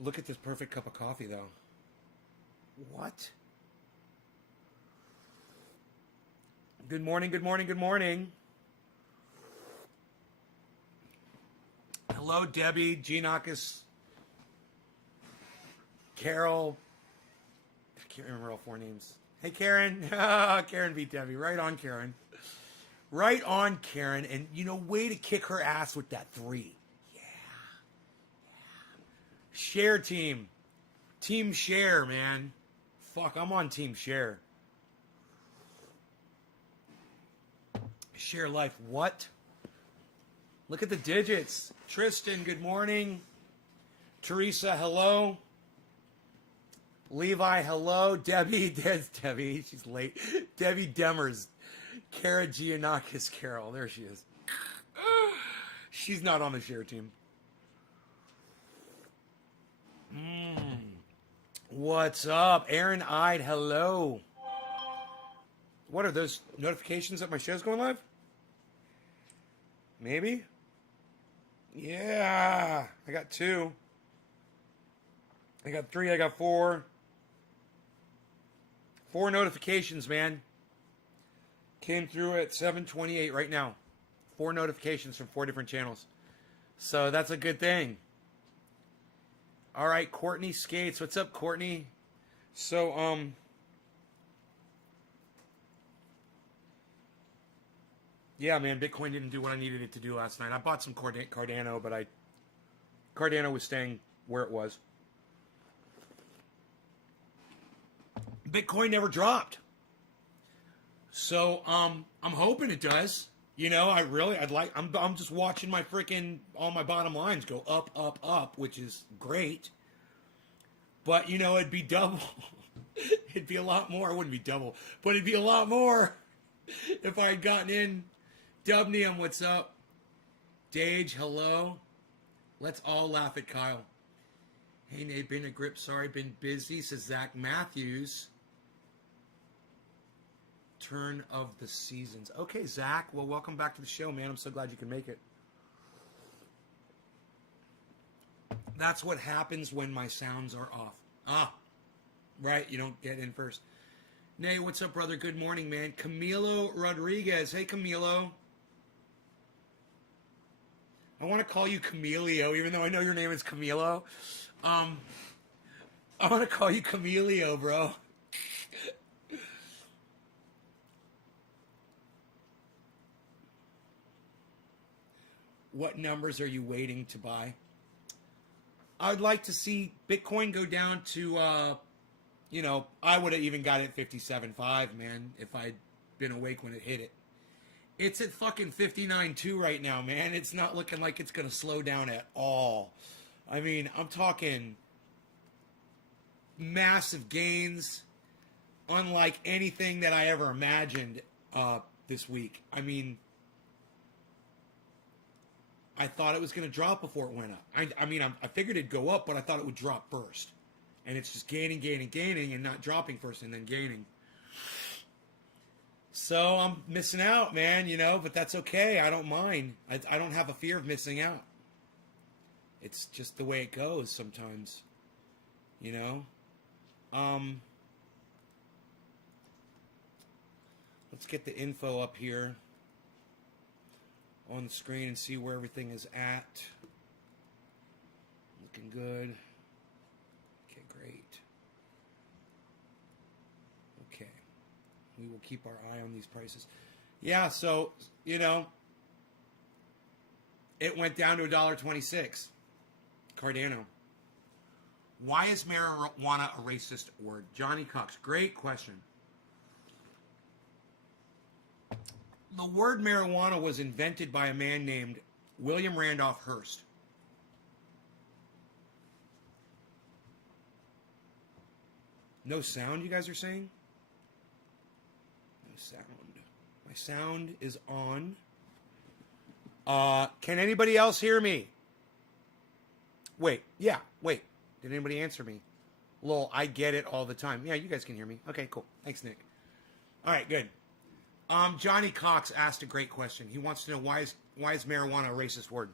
Look at this perfect cup of coffee, though. What? Good morning, good morning, good morning. Hello, Debbie, Giannakis, Carol. I can't remember all four names. Hey, Karen. Karen beat Debbie. Right on, Karen. Right on, Karen. And, way to kick her ass with that 3. Yeah. Share team. Team share, man. Fuck, I'm on team share. Share life. What? Look at the digits. Tristan, good morning. Teresa, hello. Levi, hello. Debbie, there's Debbie. She's late. Debbie Demers. Kara Giannakis Carol. There she is. She's not on the share team. What's up? Aaron Ide, hello. What are those notifications that my show's going live? Maybe? Yeah. I got 2. I got 3. I got 4. 4 notifications, man. Came through at 7:28 right now. 4 notifications from 4 different channels. So that's a good thing. All right, Courtney Skates. What's up, Courtney? So, yeah, man, Bitcoin didn't do what I needed it to do last night. I bought some Cardano, but Cardano was staying where it was. Bitcoin never dropped. So, I'm hoping it does. I'm just watching all my bottom lines go up, up, up, which is great. But, it'd be double. It'd be a lot more. It wouldn't be double, but it'd be a lot more if I had gotten in. Dubnium, what's up? Dage, hello. Let's all laugh at Kyle. Hey, Nate, been a grip. Sorry, been busy, says Zach Matthews. Turn of the seasons. Okay, Zach. Well, welcome back to the show, man. I'm so glad you can make it. That's what happens when my sounds are off. Right. You don't get in first. Nay, what's up, brother? Good morning, man. Camilo Rodriguez. Hey, Camilo. I want to call you Camilio, even though I know your name is Camilo. I want to call you Camilio, bro. What numbers are you waiting to buy? I'd like to see Bitcoin go down to, I would have even got it 57.5, man, if I'd been awake when it hit it. It's at fucking 59.2 right now, man. It's not looking like it's going to slow down at all. I mean, I'm talking massive gains, unlike anything that I ever imagined this week. I mean, I thought it was going to drop before it went up. I figured it'd go up, but I thought it would drop first. And it's just gaining, and not dropping first and then gaining. So I'm missing out, man, but that's okay. I don't mind. I don't have a fear of missing out. It's just the way it goes sometimes, Let's get the info up here on the screen and see where everything is at. Looking good. Okay, great. Okay. We will keep our eye on these prices. Yeah, so, it went down to $1.26. Cardano. Why is marijuana a racist word? Johnny Cox. Great question. The word marijuana was invented by a man named William Randolph Hearst. No sound, you guys are saying? No sound. My sound is on. Can anybody else hear me? Wait. Did anybody answer me? Lol, I get it all the time. Yeah, you guys can hear me. Okay, cool. Thanks, Nick. All right, good. Johnny Cox asked a great question. He wants to know why is marijuana a racist word?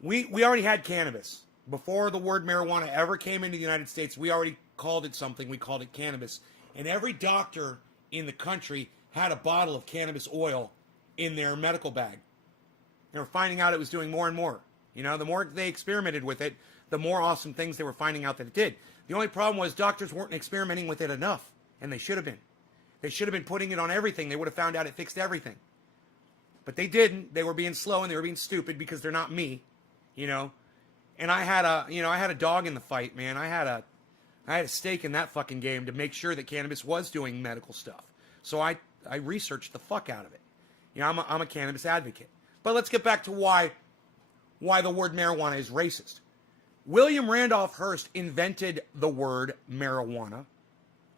We already had cannabis. Before the word marijuana ever came into the United States, we already called it something. We called it cannabis. And every doctor in the country had a bottle of cannabis oil in their medical bag. They were finding out it was doing more and more. You know, the more they experimented with it, the more awesome things they were finding out that it did. The only problem was doctors weren't experimenting with it enough, and they should have been. They should have been putting it on everything. They would have found out it fixed everything. But they didn't. They were being slow and they were being stupid because they're not me, you know. And I had a dog in the fight, man. I had a stake in that fucking game to make sure that cannabis was doing medical stuff. So I researched the fuck out of it. You know, I'm a cannabis advocate. But let's get back to why the word marijuana is racist. William Randolph Hearst invented the word marijuana,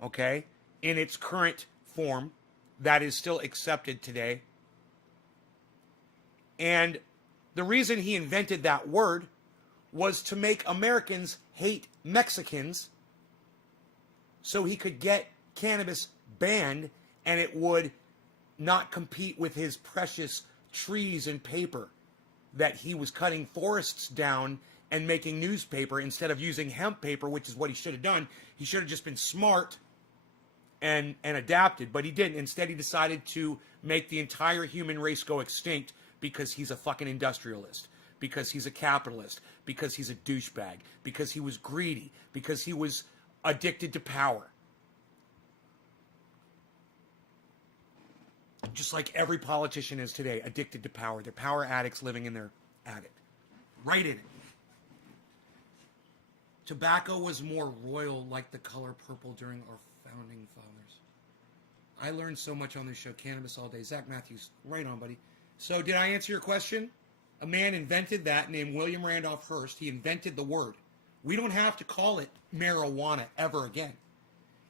okay, in its current form that is still accepted today. And the reason he invented that word was to make Americans hate Mexicans so he could get cannabis banned and it would not compete with his precious trees and paper that he was cutting forests down and making newspaper instead of using hemp paper, which is what he should have done. He should have just been smart and adapted, but he didn't. Instead, he decided to make the entire human race go extinct because he's a fucking industrialist, because he's a capitalist, because he's a douchebag, because he was greedy, because he was addicted to power. Just like every politician is today, addicted to power. They're power addicts living in their attic. Right in it. Tobacco was more royal, like the color purple during our founding fathers. I learned so much on this show. Cannabis all day. Zach Matthews, right on, buddy. So did I answer your question? A man invented that named William Randolph Hearst. He invented the word. We don't have to call it marijuana ever again.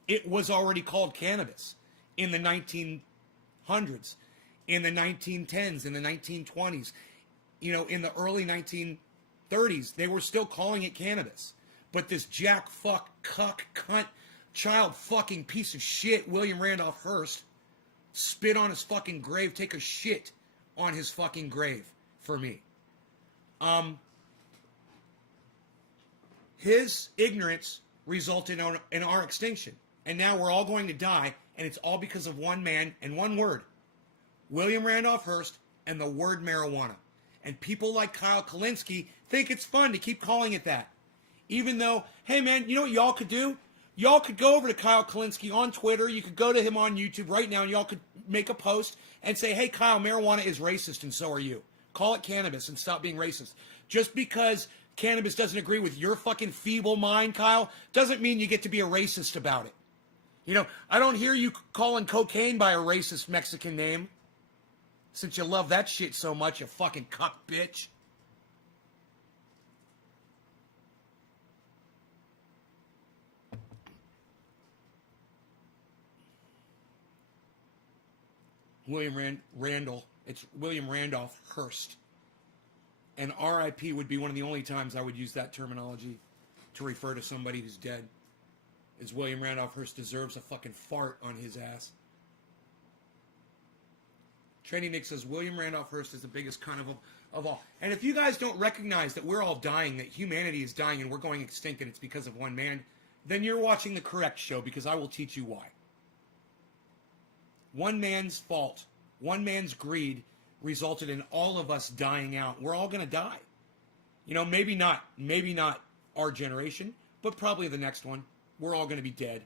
It was already called cannabis in the 1900s, in the 1910s, in the 1920s. You know, in the early 1930s, they were still calling it cannabis. But this jack fuck, cuck, cunt, child fucking piece of shit, William Randolph Hearst, spit on his fucking grave, take a shit on his fucking grave for me. His ignorance resulted in our extinction. And now we're all going to die, and it's all because of one man and one word. William Randolph Hearst and the word marijuana. And people like Kyle Kalinske think it's fun to keep calling it that. Even though, hey man, you know what y'all could do? Y'all could go over to Kyle Kalinske on Twitter. You could go to him on YouTube right now, and y'all could make a post and say, hey, Kyle, marijuana is racist, and so are you. Call it cannabis and stop being racist. Just because cannabis doesn't agree with your fucking feeble mind, Kyle, doesn't mean you get to be a racist about it. You know, I don't hear you calling cocaine by a racist Mexican name. Since you love that shit so much, you fucking cuck bitch. It's William Randolph Hearst. And RIP would be one of the only times I would use that terminology to refer to somebody who's dead. Is William Randolph Hearst deserves a fucking fart on his ass. Training Nick says William Randolph Hearst is the biggest cunt of all. And if you guys don't recognize that we're all dying, that humanity is dying and we're going extinct and it's because of one man, then you're watching the correct show, because I will teach you why. One man's fault, one man's greed resulted in all of us dying out. We're all going to die. You know, maybe not our generation, but probably the next one. We're all going to be dead.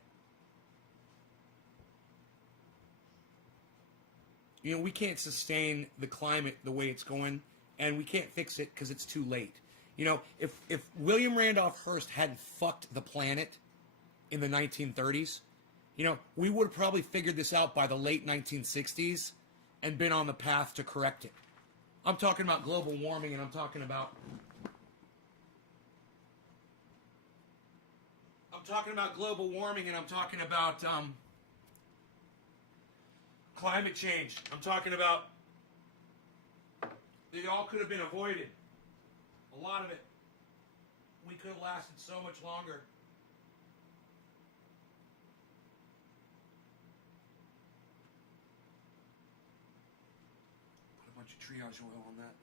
You know, we can't sustain the climate the way it's going, and we can't fix it because it's too late. You know, if William Randolph Hearst hadn't fucked the planet in the 1930s, you know, we would have probably figured this out by the late 1960s and been on the path to correct it. I'm talking about global warming, and I'm talking about global warming, and I'm talking about climate change. I'm talking about it all could have been avoided. A lot of it. We could have lasted so much longer. Put a bunch of triage oil on that.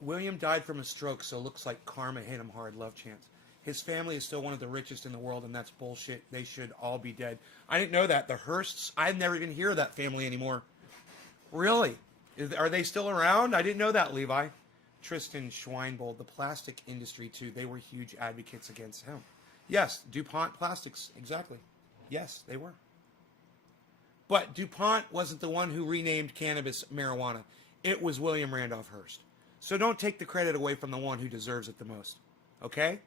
William died from a stroke, so looks like karma hit him hard. Love Chance. His family is still one of the richest in the world, and that's bullshit. They should all be dead. I didn't know that. The Hearsts, I never even hear of that family anymore. Really? Are they still around? I didn't know that, Levi. Tristan Schweinbold, the plastic industry, too. They were huge advocates against him. Yes, DuPont Plastics, exactly. Yes, they were. But DuPont wasn't the one who renamed cannabis marijuana. It was William Randolph Hearst. So don't take the credit away from the one who deserves it the most. Okay?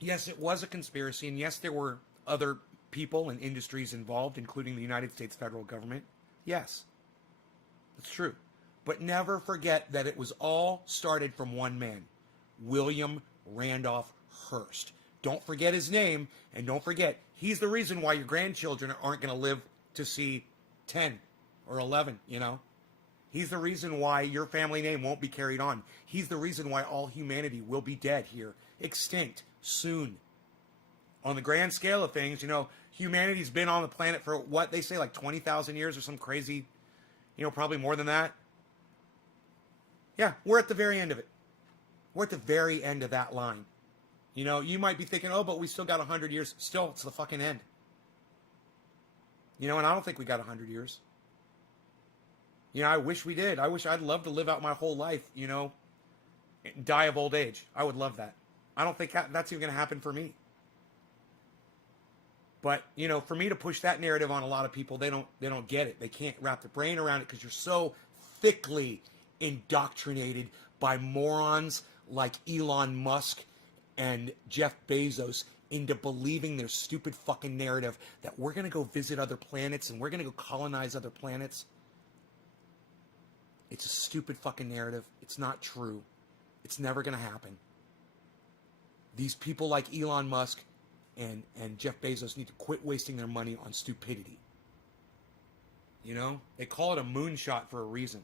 Yes, it was a conspiracy, and yes, there were other people and industries involved, including the United States federal government. Yes, it's true. But never forget that it was all started from one man, William Randolph Hearst. Don't forget his name, and don't forget, he's the reason why your grandchildren aren't going to live to see 10 or 11, you know? He's the reason why your family name won't be carried on. He's the reason why all humanity will be dead here, extinct, soon. On the grand scale of things, you know, humanity's been on the planet for what they say, like 20,000 years or some crazy, you know, probably more than that. Yeah, we're at the very end of it. We're at the very end of that line. You know, you might be thinking, oh, but we still got 100 years. Still, it's the fucking end. You know, and I don't think we got 100 years. You know, I wish we did. I'd love to live out my whole life, you know, die of old age. I would love that. I don't think that's even going to happen for me. But, you know, for me to push that narrative on a lot of people, they don't get it. They can't wrap their brain around it because you're so thickly indoctrinated by morons like Elon Musk and Jeff Bezos into believing their stupid fucking narrative that we're going to go visit other planets and we're going to go colonize other planets. It's a stupid fucking narrative. It's not true. It's never going to happen. These people like Elon Musk and Jeff Bezos need to quit wasting their money on stupidity. You know? They call it a moonshot for a reason.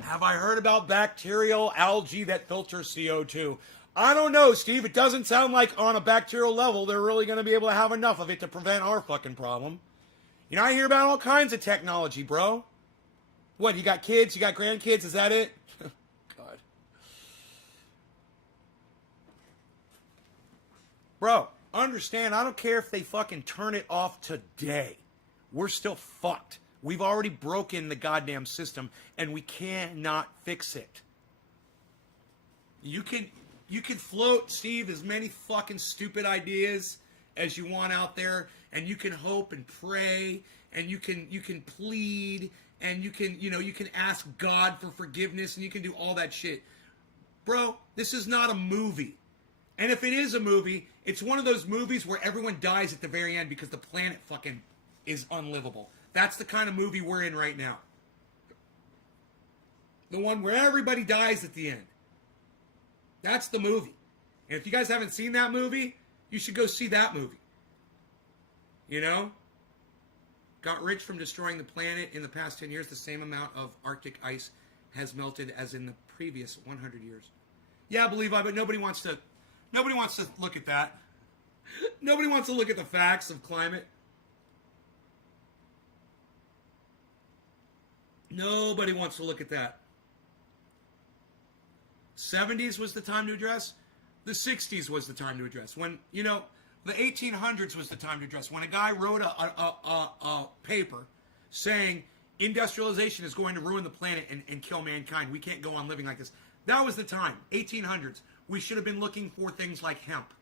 Have I heard about bacterial algae that filters CO2? I don't know, Steve. It doesn't sound like on a bacterial level they're really going to be able to have enough of it to prevent our fucking problem. You know, I hear about all kinds of technology, bro. What, you got kids? You got grandkids? Is that it? God. Bro, understand, I don't care if they fucking turn it off today. We're still fucked. We've already broken the goddamn system, and we cannot fix it. You can float, Steve, as many fucking stupid ideas as you want out there, and you can hope and pray, and you can plead, and you can ask God for forgiveness, and you can do all that shit. Bro, this is not a movie. And if it is a movie, it's one of those movies where everyone dies at the very end because the planet fucking is unlivable. That's the kind of movie we're in right now. The one where everybody dies at the end. That's the movie. And if you guys haven't seen that movie, you should go see that movie. You know? Got rich from destroying the planet in the past 10 years. The same amount of Arctic ice has melted as in the previous 100 years. Yeah, believe I, but nobody wants to look at that. Nobody wants to look at the facts of climate. Nobody wants to look at that. 70s was the time to address. The 60s was the time to address. When, you know, the 1800s was the time to address. When a guy wrote a paper saying industrialization is going to ruin the planet and kill mankind. We can't go on living like this. That was the time, 1800s. We should have been looking for things like hemp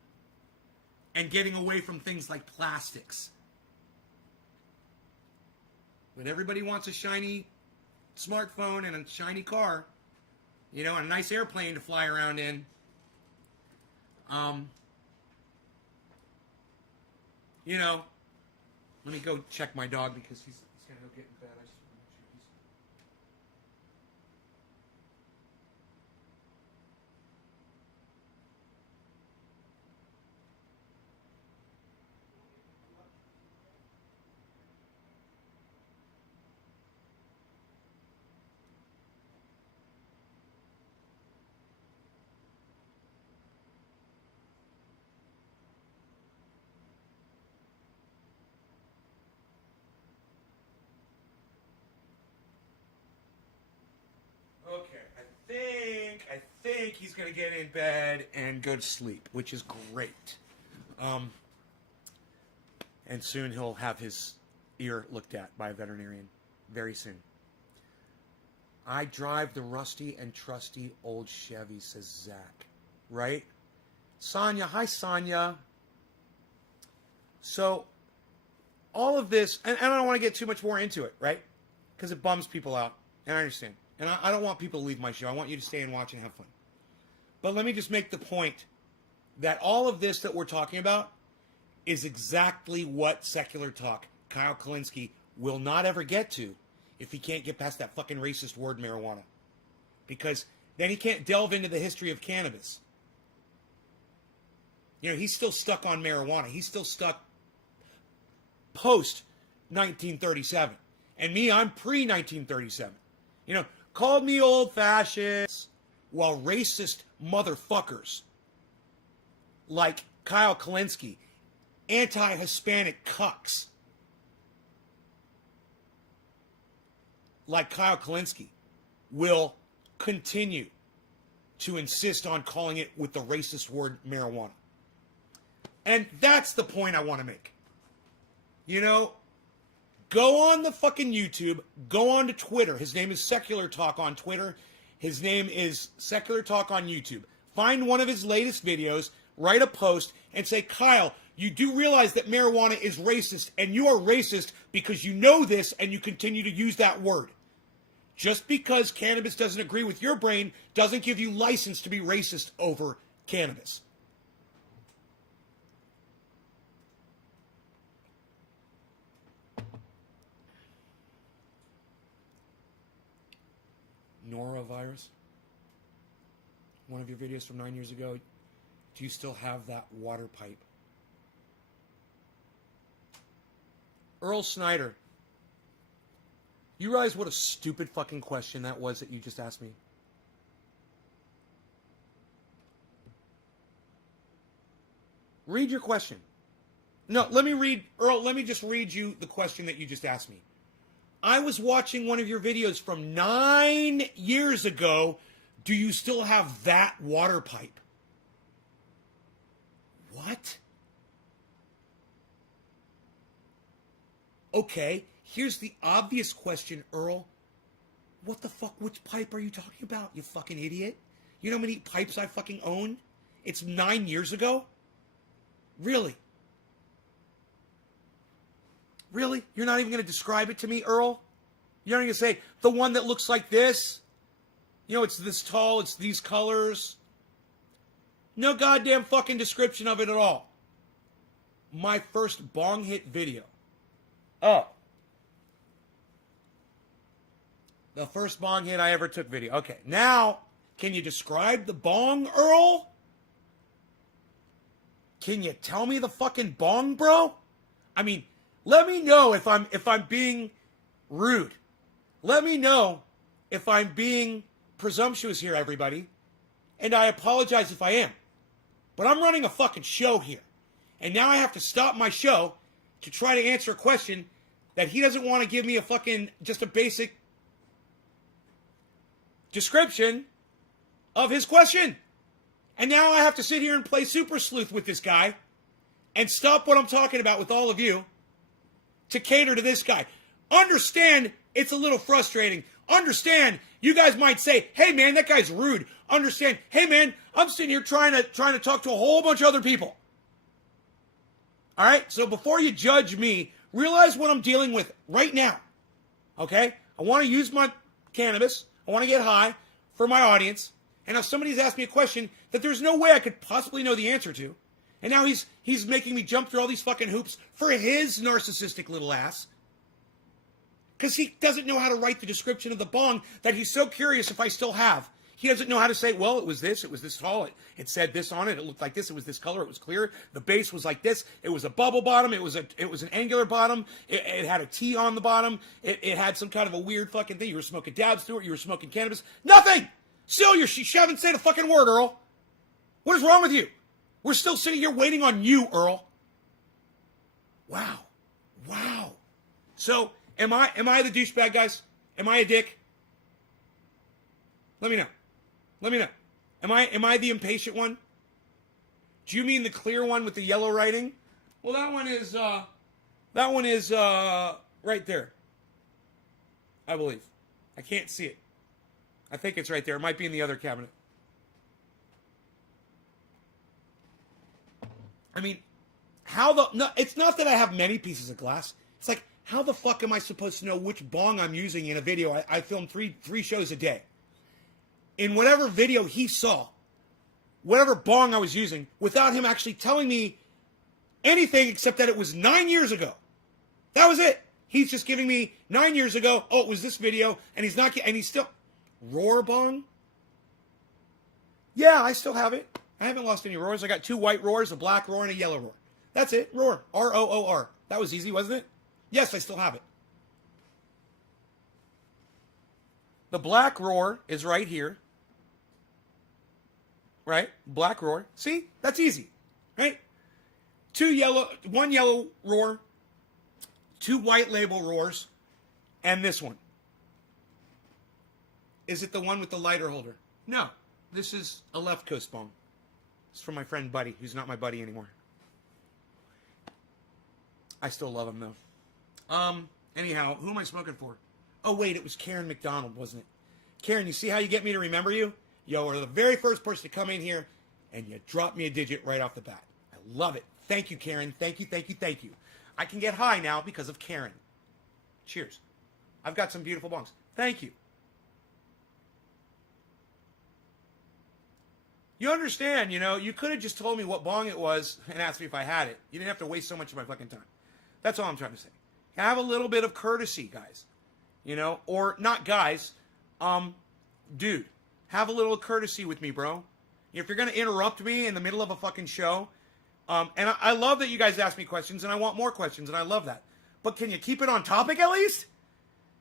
and getting away from things like plastics. But everybody wants a shiny smartphone and a shiny car, you know, and a nice airplane to fly around in. You know, let me go check my dog because he's gonna go get in bed. I just want to make sure he's. think he's going to get in bed and go to sleep, which is great. And soon he'll have his ear looked at by a veterinarian. Very soon. I drive the rusty and trusty old Chevy, says Zach. Right? Sonia. Hi, Sonia. So, all of this, and I don't want to get too much more into it, right? Because it bums people out. And I understand. And I don't want people to leave my show. I want you to stay and watch and have fun. But let me just make the point that all of this that we're talking about is exactly what Secular Talk, Kyle Kalinske, will not ever get to if he can't get past that fucking racist word marijuana. Because then he can't delve into the history of cannabis. You know, he's still stuck on marijuana. He's still stuck post-1937. And me, I'm pre-1937. You know, called me old-fashioned, while racist motherfuckers like Kyle Kalinske, anti-Hispanic cucks like Kyle Kalinske, will continue to insist on calling it with the racist word marijuana. And that's the point I want to make. You know, go on the fucking YouTube, go on to Twitter. His name is Secular Talk on Twitter. His name is Secular Talk on YouTube. Find one of his latest videos, write a post, and say, Kyle, you do realize that marijuana is racist, and you are racist because you know this and you continue to use that word. Just because cannabis doesn't agree with your brain doesn't give you license to be racist over cannabis. Norovirus? One of your videos from 9 years ago. Do you still have that water pipe? Earl Snyder. You realize what a stupid fucking question that was that you just asked me? Read your question. No, let me just read you the question that you just asked me. I was watching one of your videos from 9 years ago. Do you still have that water pipe? What? Okay, here's the obvious question, Earl. What the fuck, which pipe are you talking about, you fucking idiot? You know how many pipes I fucking own? It's 9 years ago? Really? Really? You're not even going to describe it to me, Earl? You're not going to say, the one that looks like this? You know, it's this tall, it's these colors. No goddamn fucking description of it at all. My first bong hit video. Oh. The first bong hit I ever took video. Okay, now, can you describe the bong, Earl? Can you tell me the fucking bong, bro? I mean, let me know if I'm being rude. Let me know if I'm being presumptuous here, everybody. And I apologize if I am. But I'm running a fucking show here. And now I have to stop my show to try to answer a question that he doesn't want to give me a fucking, just a basic description of his question. And now I have to sit here and play super sleuth with this guy and stop what I'm talking about with all of you to cater to this guy. Understand it's a little frustrating. Understand you guys might say, hey man, that guy's rude. Understand, hey man, I'm sitting here trying to talk to a whole bunch of other people. All right, so before you judge me, realize what I'm dealing with right now. Okay? I want to use my cannabis. I want to get high for my audience. And now somebody's asked me a question that there's no way I could possibly know the answer to. And now he's making me jump through all these fucking hoops for his narcissistic little ass. Because he doesn't know how to write the description of the bong that he's so curious if I still have. He doesn't know how to say, well, it was this tall, it said this on it, it looked like this, it was this color, it was clear, the base was like this, it was a bubble bottom, it was an angular bottom, it had a T on the bottom, it had some kind of a weird fucking thing, you were smoking dabs through it, you were smoking cannabis, nothing! Still, you haven't said a fucking word, Earl. What is wrong with you? We're still sitting here waiting on you, Earl. Wow. So, am I the douchebag, guys? Am I a dick? Let me know. Am I the impatient one? Do you mean the clear one with the yellow writing? Well, that one is right there. I believe. I can't see it. I think it's right there. It might be in the other cabinet. I mean, no, it's not that I have many pieces of glass. It's like, how the fuck am I supposed to know which bong I'm using in a video? I film three shows a day. In whatever video he saw, whatever bong I was using, without him actually telling me anything except that it was 9 years ago. That was it. He's just giving me 9 years ago. Oh, it was this video, and he's still roar bong. Yeah, I still have it. I haven't lost any roars. I got 2 white roars, a black roar, and a yellow roar. That's it. Roar. R-O-O-R. That was easy, wasn't it? Yes, I still have it. The black roar is right here. Right? Black roar. See? That's easy. Right? 1 yellow roar, 2 white label roars, and this one. Is it the one with the lighter holder? No. This is a left coast bong. It's from my friend Buddy, who's not my buddy anymore. I still love him, though. Anyhow, who am I smoking for? Oh, wait, it was Karen McDonald, wasn't it? Karen, you see how you get me to remember you? You are the very first person to come in here, and you drop me a digit right off the bat. I love it. Thank you, Karen. Thank you, thank you, thank you. I can get high now because of Karen. Cheers. I've got some beautiful bongs. Thank you. You understand, you could have just told me what bong it was and asked me if I had it. You didn't have to waste so much of my fucking time. That's all I'm trying to say. Have a little bit of courtesy, guys. Or not guys. Dude, have a little courtesy with me, bro. If you're going to interrupt me in the middle of a fucking show, and I love that you guys ask me questions, and I want more questions, and I love that. But can you keep it on topic at least?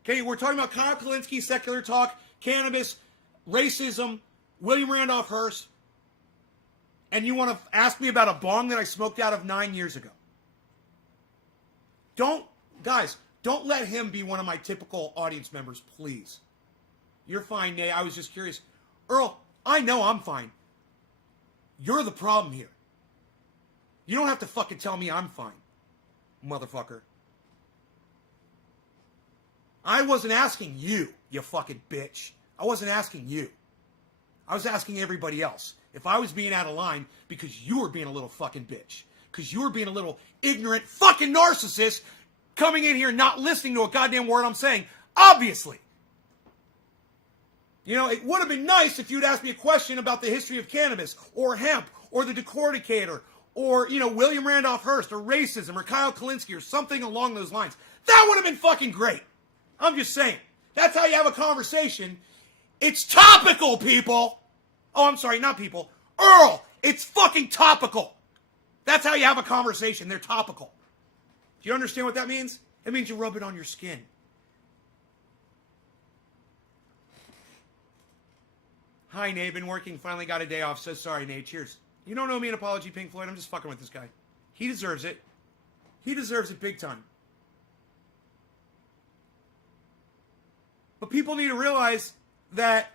Okay, we're talking about Kyle Kalinske, secular talk, cannabis, racism, William Randolph Hearst, and you want to ask me about a bong that I smoked out of 9 years ago. Don't let him be one of my typical audience members, please. You're fine, Nay. I was just curious. Earl, I know I'm fine. You're the problem here. You don't have to fucking tell me I'm fine, motherfucker. I wasn't asking you, you fucking bitch. I wasn't asking you. I was asking everybody else if I was being out of line because you were being a little fucking bitch. Because you were being a little ignorant fucking narcissist coming in here not listening to a goddamn word I'm saying. Obviously. It would have been nice if you'd asked me a question about the history of cannabis or hemp or the decorticator or, William Randolph Hearst or racism or Kyle Kalinske or something along those lines. That would have been fucking great. I'm just saying. That's how you have a conversation. It's topical, people. Oh, I'm sorry, not people. Earl, it's fucking topical. That's how you have a conversation. They're topical. Do you understand what that means? It means you rub it on your skin. Hi, Nate. Been working. Finally got a day off. So sorry, Nate. Cheers. You don't owe me an apology, Pink Floyd. I'm just fucking with this guy. He deserves it. He deserves it big time. But people need to realize that,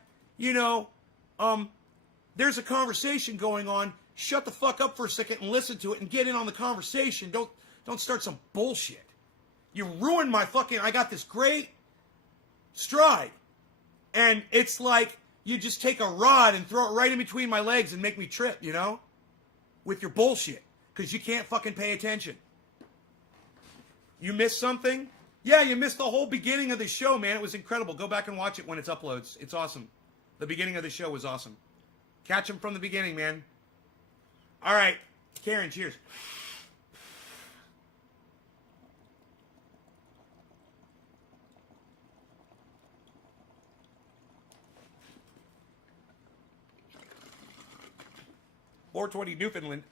there's a conversation going on. Shut the fuck up for a second and listen to it and get in on the conversation. Don't start some bullshit. You ruined my fucking... I got this great stride. And it's like you just take a rod and throw it right in between my legs and make me trip, with your bullshit. Because you can't fucking pay attention. You missed something? Yeah, you missed the whole beginning of the show, man. It was incredible. Go back and watch it when it uploads. It's awesome. The beginning of the show was awesome. Catch them from the beginning, man. All right. Karen, cheers. $4.20 Newfoundland.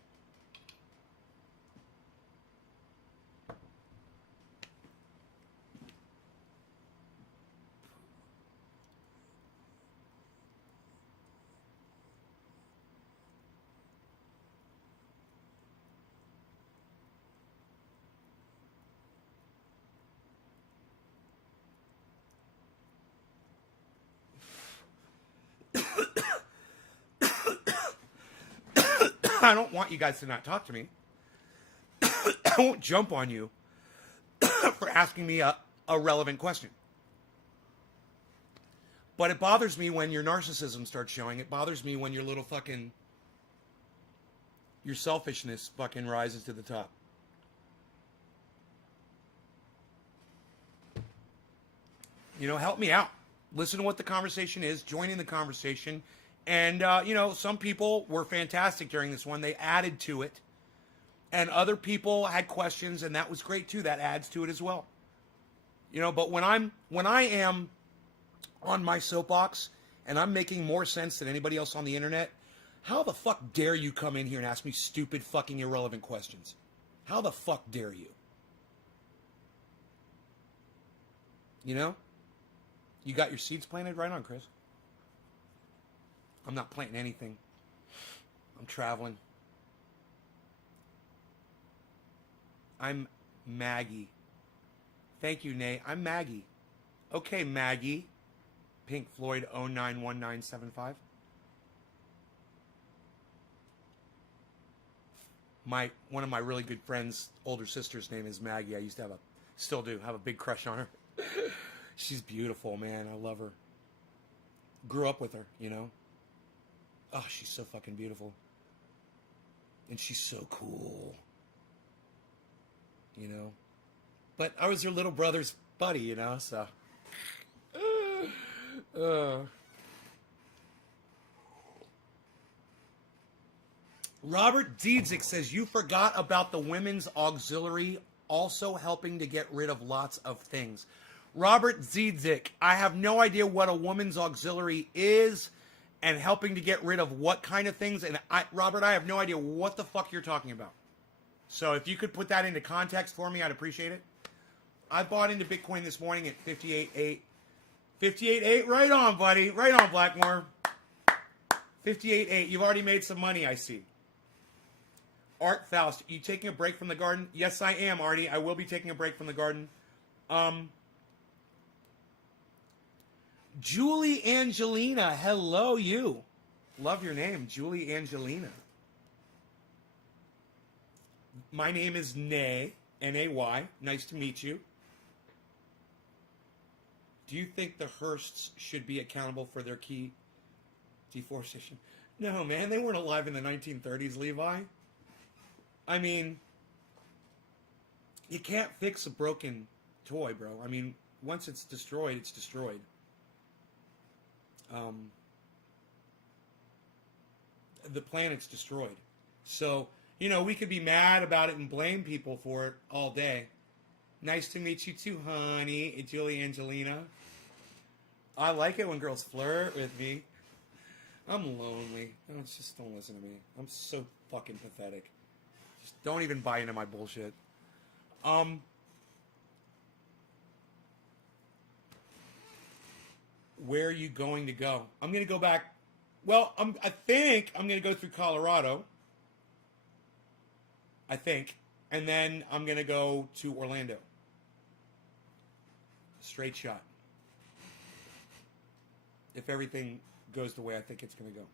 I don't want you guys to not talk to me. I won't jump on you for asking me a relevant question. But it bothers me when your narcissism starts showing. It bothers me when your little fucking, your selfishness fucking rises to the top. You know, help me out. Listen to what the conversation is. Join in the conversation. And, you know, some people were fantastic during this one. They added to it. And other people had questions, and that was great too. That adds to it as well. You know, but when I am on my soapbox and I'm making more sense than anybody else on the internet, how the fuck dare you come in here and ask me stupid fucking irrelevant questions? How the fuck dare you? You know? You got your seeds planted? Right on, Chris. I'm not planting anything. I'm traveling. I'm Maggie. Thank you, Nate. I'm Maggie. Okay, Maggie. Pink Floyd 091975. One of my really good friends' older sister's name is Maggie. I used to still do have a big crush on her. She's beautiful, man. I love her. Grew up with her, you know. Oh, she's so fucking beautiful. And she's so cool. You know. But I was her little brother's buddy, you know, so. Robert Diedzik says, you forgot about the women's auxiliary also helping to get rid of lots of things. Robert Diedzik, I have no idea what a woman's auxiliary is and helping to get rid of what kind of things. And Robert, I have no idea what the fuck you're talking about. So if you could put that into context for me, I'd appreciate it. I bought into Bitcoin this morning at 58.8. 58.8, right on, buddy. Right on, Blackmore. 58.8. You've already made some money, I see. Art Faust, you taking a break from the garden? Yes, I am, Artie. I will be taking a break from the garden. Julie Angelina, hello, you. Love your name, Julie Angelina. My name is Nay, N-A-Y. Nice to meet you. Do you think the Hearsts should be accountable for their key deforestation? No, man, they weren't alive in the 1930s, Levi. I mean, you can't fix a broken toy, bro. I mean, once it's destroyed, it's destroyed. The planet's destroyed. So, you know, we could be mad about it and blame people for it all day. Nice to meet you too, honey. Julie Angelina. I like it when girls flirt with me. I'm lonely. No, just don't listen to me. I'm so fucking pathetic. Just don't even buy into my bullshit. Where are you going to go? I'm going to go back. Well, I think I'm going to go through Colorado. I think. And then I'm going to go to Orlando. Straight shot. If everything goes the way I think it's going to go.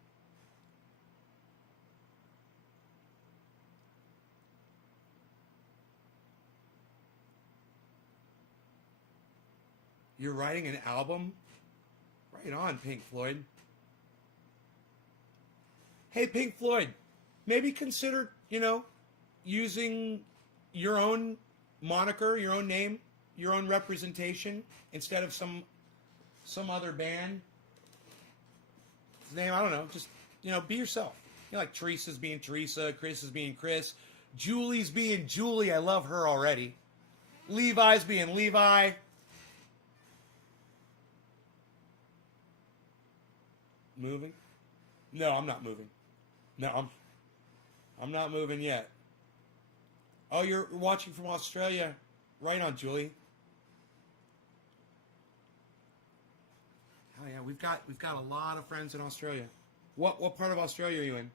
You're writing an album? Right on, Pink Floyd. Hey, Pink Floyd, maybe consider, you know, using your own moniker, your own name, your own representation instead of some other band. His name, I don't know, just, you know, be yourself. You know, like Teresa's being Teresa, Chris is being Chris, Julie's being Julie, I love her already. Levi's being Levi. Moving? No, I'm not moving. No, I'm not moving yet. Oh, you're watching from Australia. Right on, Julie. Oh yeah, we've got a lot of friends in Australia. What part of Australia are you in?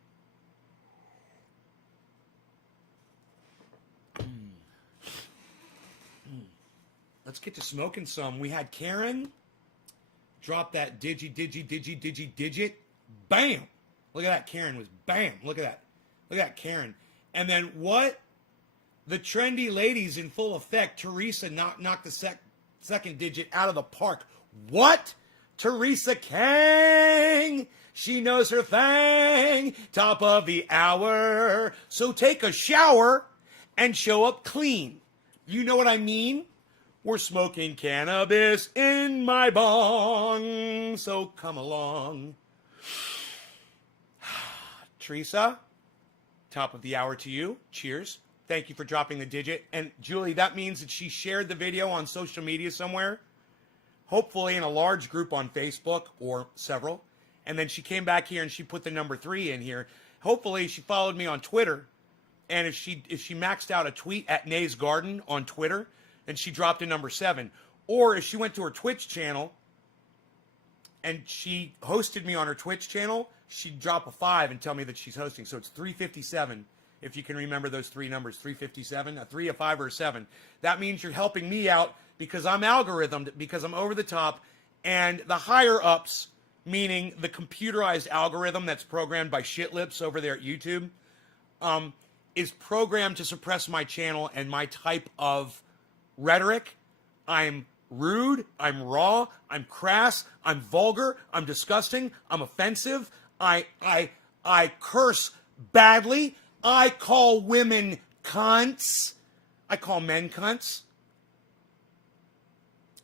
Let's get to smoking some. We had Karen drop that digit. Bam! Look at that. Karen was bam. Look at that. Look at that, Karen. And then what? The trendy ladies in full effect. Teresa knocked the second digit out of the park. What? Teresa Kang. She knows her thing. Top of the hour. So take a shower and show up clean. You know what I mean? We're smoking cannabis in my bong. So come along. Teresa, top of the hour to you. Cheers. Thank you for dropping the digit. And Julie, that means that she shared the video on social media somewhere. Hopefully in a large group on Facebook or several. And then she came back here and she put the number 3 in here. Hopefully she followed me on Twitter. And if she maxed out a tweet at Nay's Garden on Twitter, and she dropped a number 7. Or if she went to her Twitch channel and she hosted me on her Twitch channel, she'd drop a 5 and tell me that she's hosting. So it's 357, if you can remember those 3 numbers, 357, a 3, a 5, or a 7. That means you're helping me out because I'm algorithmed, because I'm over the top, and the higher ups, meaning the computerized algorithm that's programmed by shitlips over there at YouTube, is programmed to suppress my channel and my type of rhetoric. I'm rude, I'm raw, I'm crass, I'm vulgar, I'm disgusting, I'm offensive, I curse badly, I call women cunts, I call men cunts,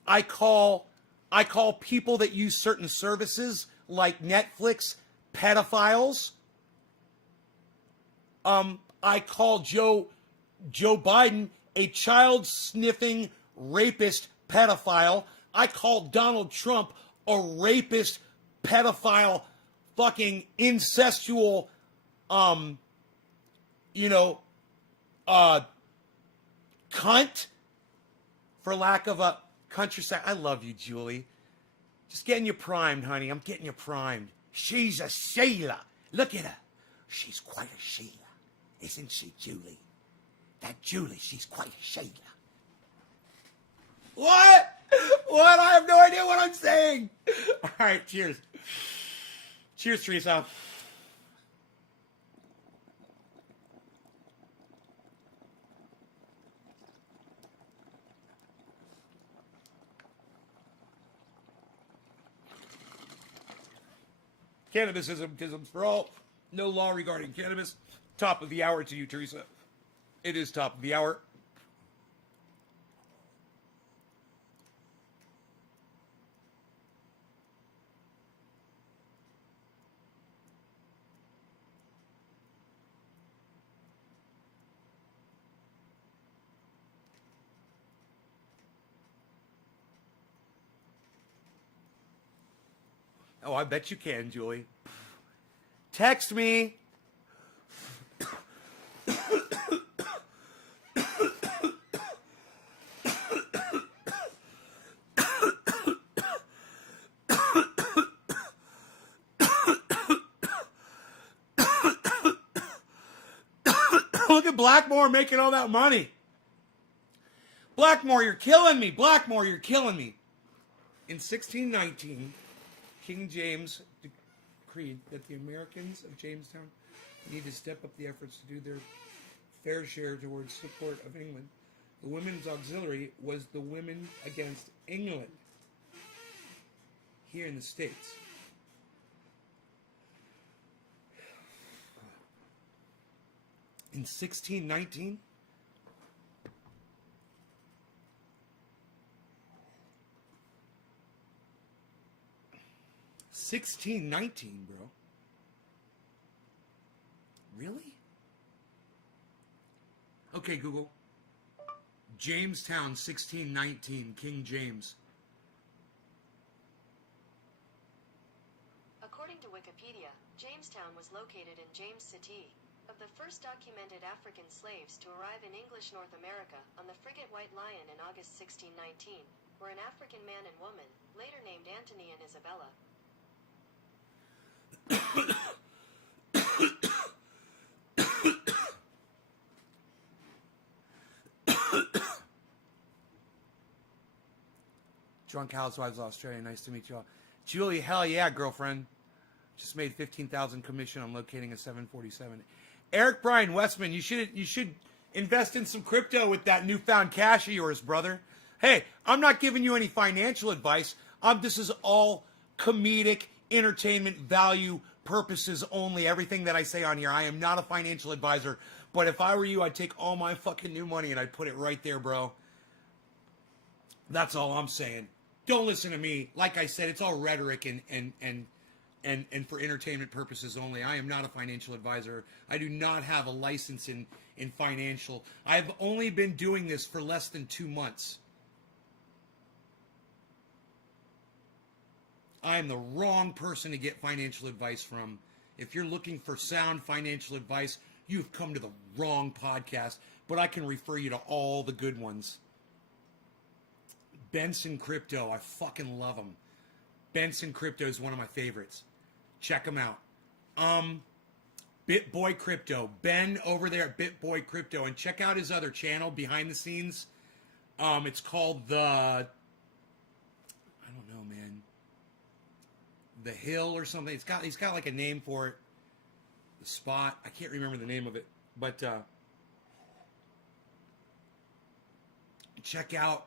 I call people that use certain services like Netflix pedophiles. I call Joe Biden a child-sniffing rapist pedophile. I call Donald Trump a rapist pedophile fucking incestual, cunt, for lack of a countryside. I love you, Julie. Just getting you primed, honey. I'm getting you primed. She's a Sheila. Look at her. She's quite a Sheila. Isn't she, Julie? That Julie, she's quite a Sheila. What? What? I have no idea what I'm saying. All right, cheers. Cheers, Teresa. Cannabisism for all. No law regarding cannabis. Top of the hour to you, Teresa. It is top of the hour. Oh, I bet you can, Julie. Text me. Look at Blackmore making all that money. Blackmore, you're killing me. Blackmore, you're killing me. In 1619, King James decreed that the Americans of Jamestown need to step up the efforts to do their fair share towards support of England. The Women's Auxiliary was the Women Against England here in the States. In 1619, bro. Really? Okay, Google. Jamestown, 1619, King James. According to Wikipedia, Jamestown was located in James City. Of the first documented African slaves to arrive in English North America on the frigate White Lion in August 1619 were an African man and woman, later named Antony and Isabella. Drunk Housewives of Australia, nice to meet you all. Julie, hell yeah, girlfriend. Just made $15,000 commission on locating a 747. Eric Brian Westman, you should invest in some crypto with that newfound cash of yours, brother. Hey, I'm not giving you any financial advice. This is all comedic entertainment value purposes only. Everything that I say on here, I am not a financial advisor. But if I were you, I'd take all my fucking new money and I'd put it right there, bro. That's all I'm saying. Don't listen to me. Like I said, it's all rhetoric and for entertainment purposes only. I am not a financial advisor. I do not have a license in financial. I've only been doing this for less than 2 months. I am the wrong person to get financial advice from. If you're looking for sound financial advice, you've come to the wrong podcast, but I can refer you to all the good ones. Benson Crypto, I fucking love him. Benson Crypto is one of my favorites. Check him out. BitBoy Crypto, Ben over there at BitBoy Crypto, and check out his other channel behind the scenes. It's called I don't know, man. The Hill or something. He's got like a name for it. The Spot. I can't remember the name of it, but check out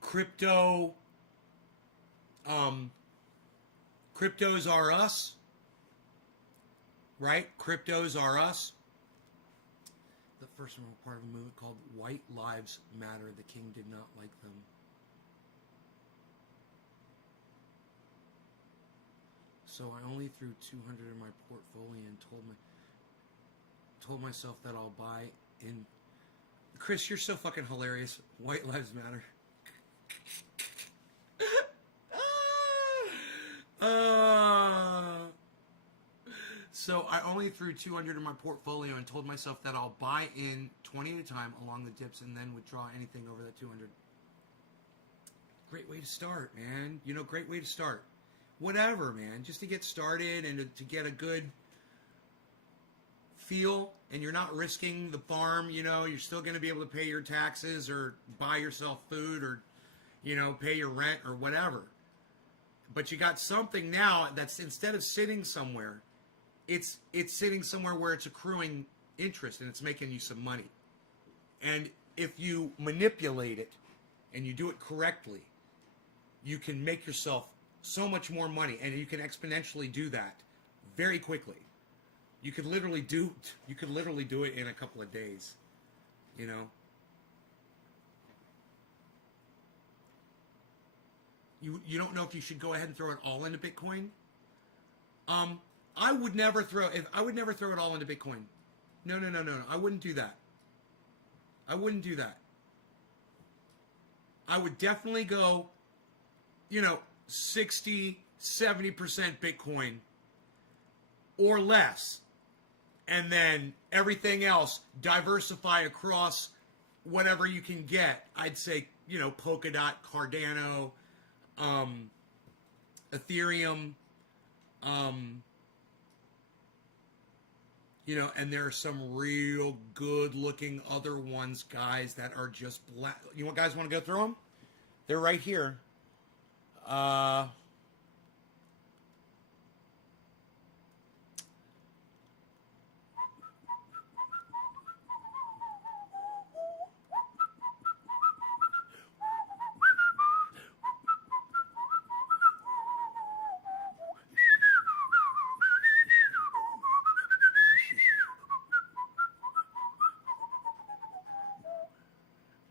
Crypto. Cryptos Are Us. Right? Cryptos Are Us. The first one was part of a movement called White Lives Matter. The king did not like them. So I only threw 200 in my portfolio and told myself that I'll buy in. Chris, you're so fucking hilarious. White Lives Matter. So I only threw 200 in my portfolio and told myself that I'll buy in 20 at a time along the dips and then withdraw anything over that 200. Great way to start, man. You know, great way to start. Whatever, man. Just to get started and to get a good feel, and you're not risking the farm, you know, you're still going to be able to pay your taxes or buy yourself food or, you know, pay your rent or whatever. But you got something now that's, instead of sitting somewhere, it's sitting somewhere where it's accruing interest and it's making you some money. And if you manipulate it and you do it correctly, you can make yourself so much more money, and you can exponentially do that very quickly. You could literally do it in a couple of days, you know. You don't know if you should go ahead and throw it all into Bitcoin. I would never throw it all into Bitcoin. No. I wouldn't do that. I would definitely go, you know, 60, 70% Bitcoin or less. And then everything else, diversify across whatever you can get. I'd say, you know, Polkadot, Cardano, Ethereum, you know, and there are some real good-looking other ones, guys, that are just black. You guys want to go through them? They're right here.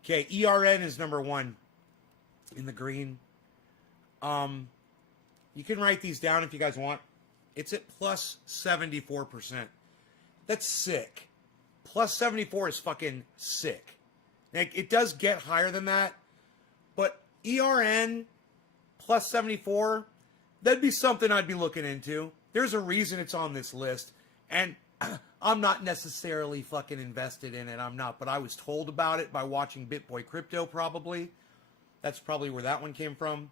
Okay, ERN is number 1 in the green. You can write these down if you guys want. It's at plus 74%. That's sick. Plus 74 is fucking sick. Like, it does get higher than that, but ERN plus 74, that'd be something I'd be looking into. There's a reason it's on this list, and I'm not necessarily fucking invested in it. I'm not, but I was told about it by watching BitBoy Crypto, probably. That's probably where that one came from.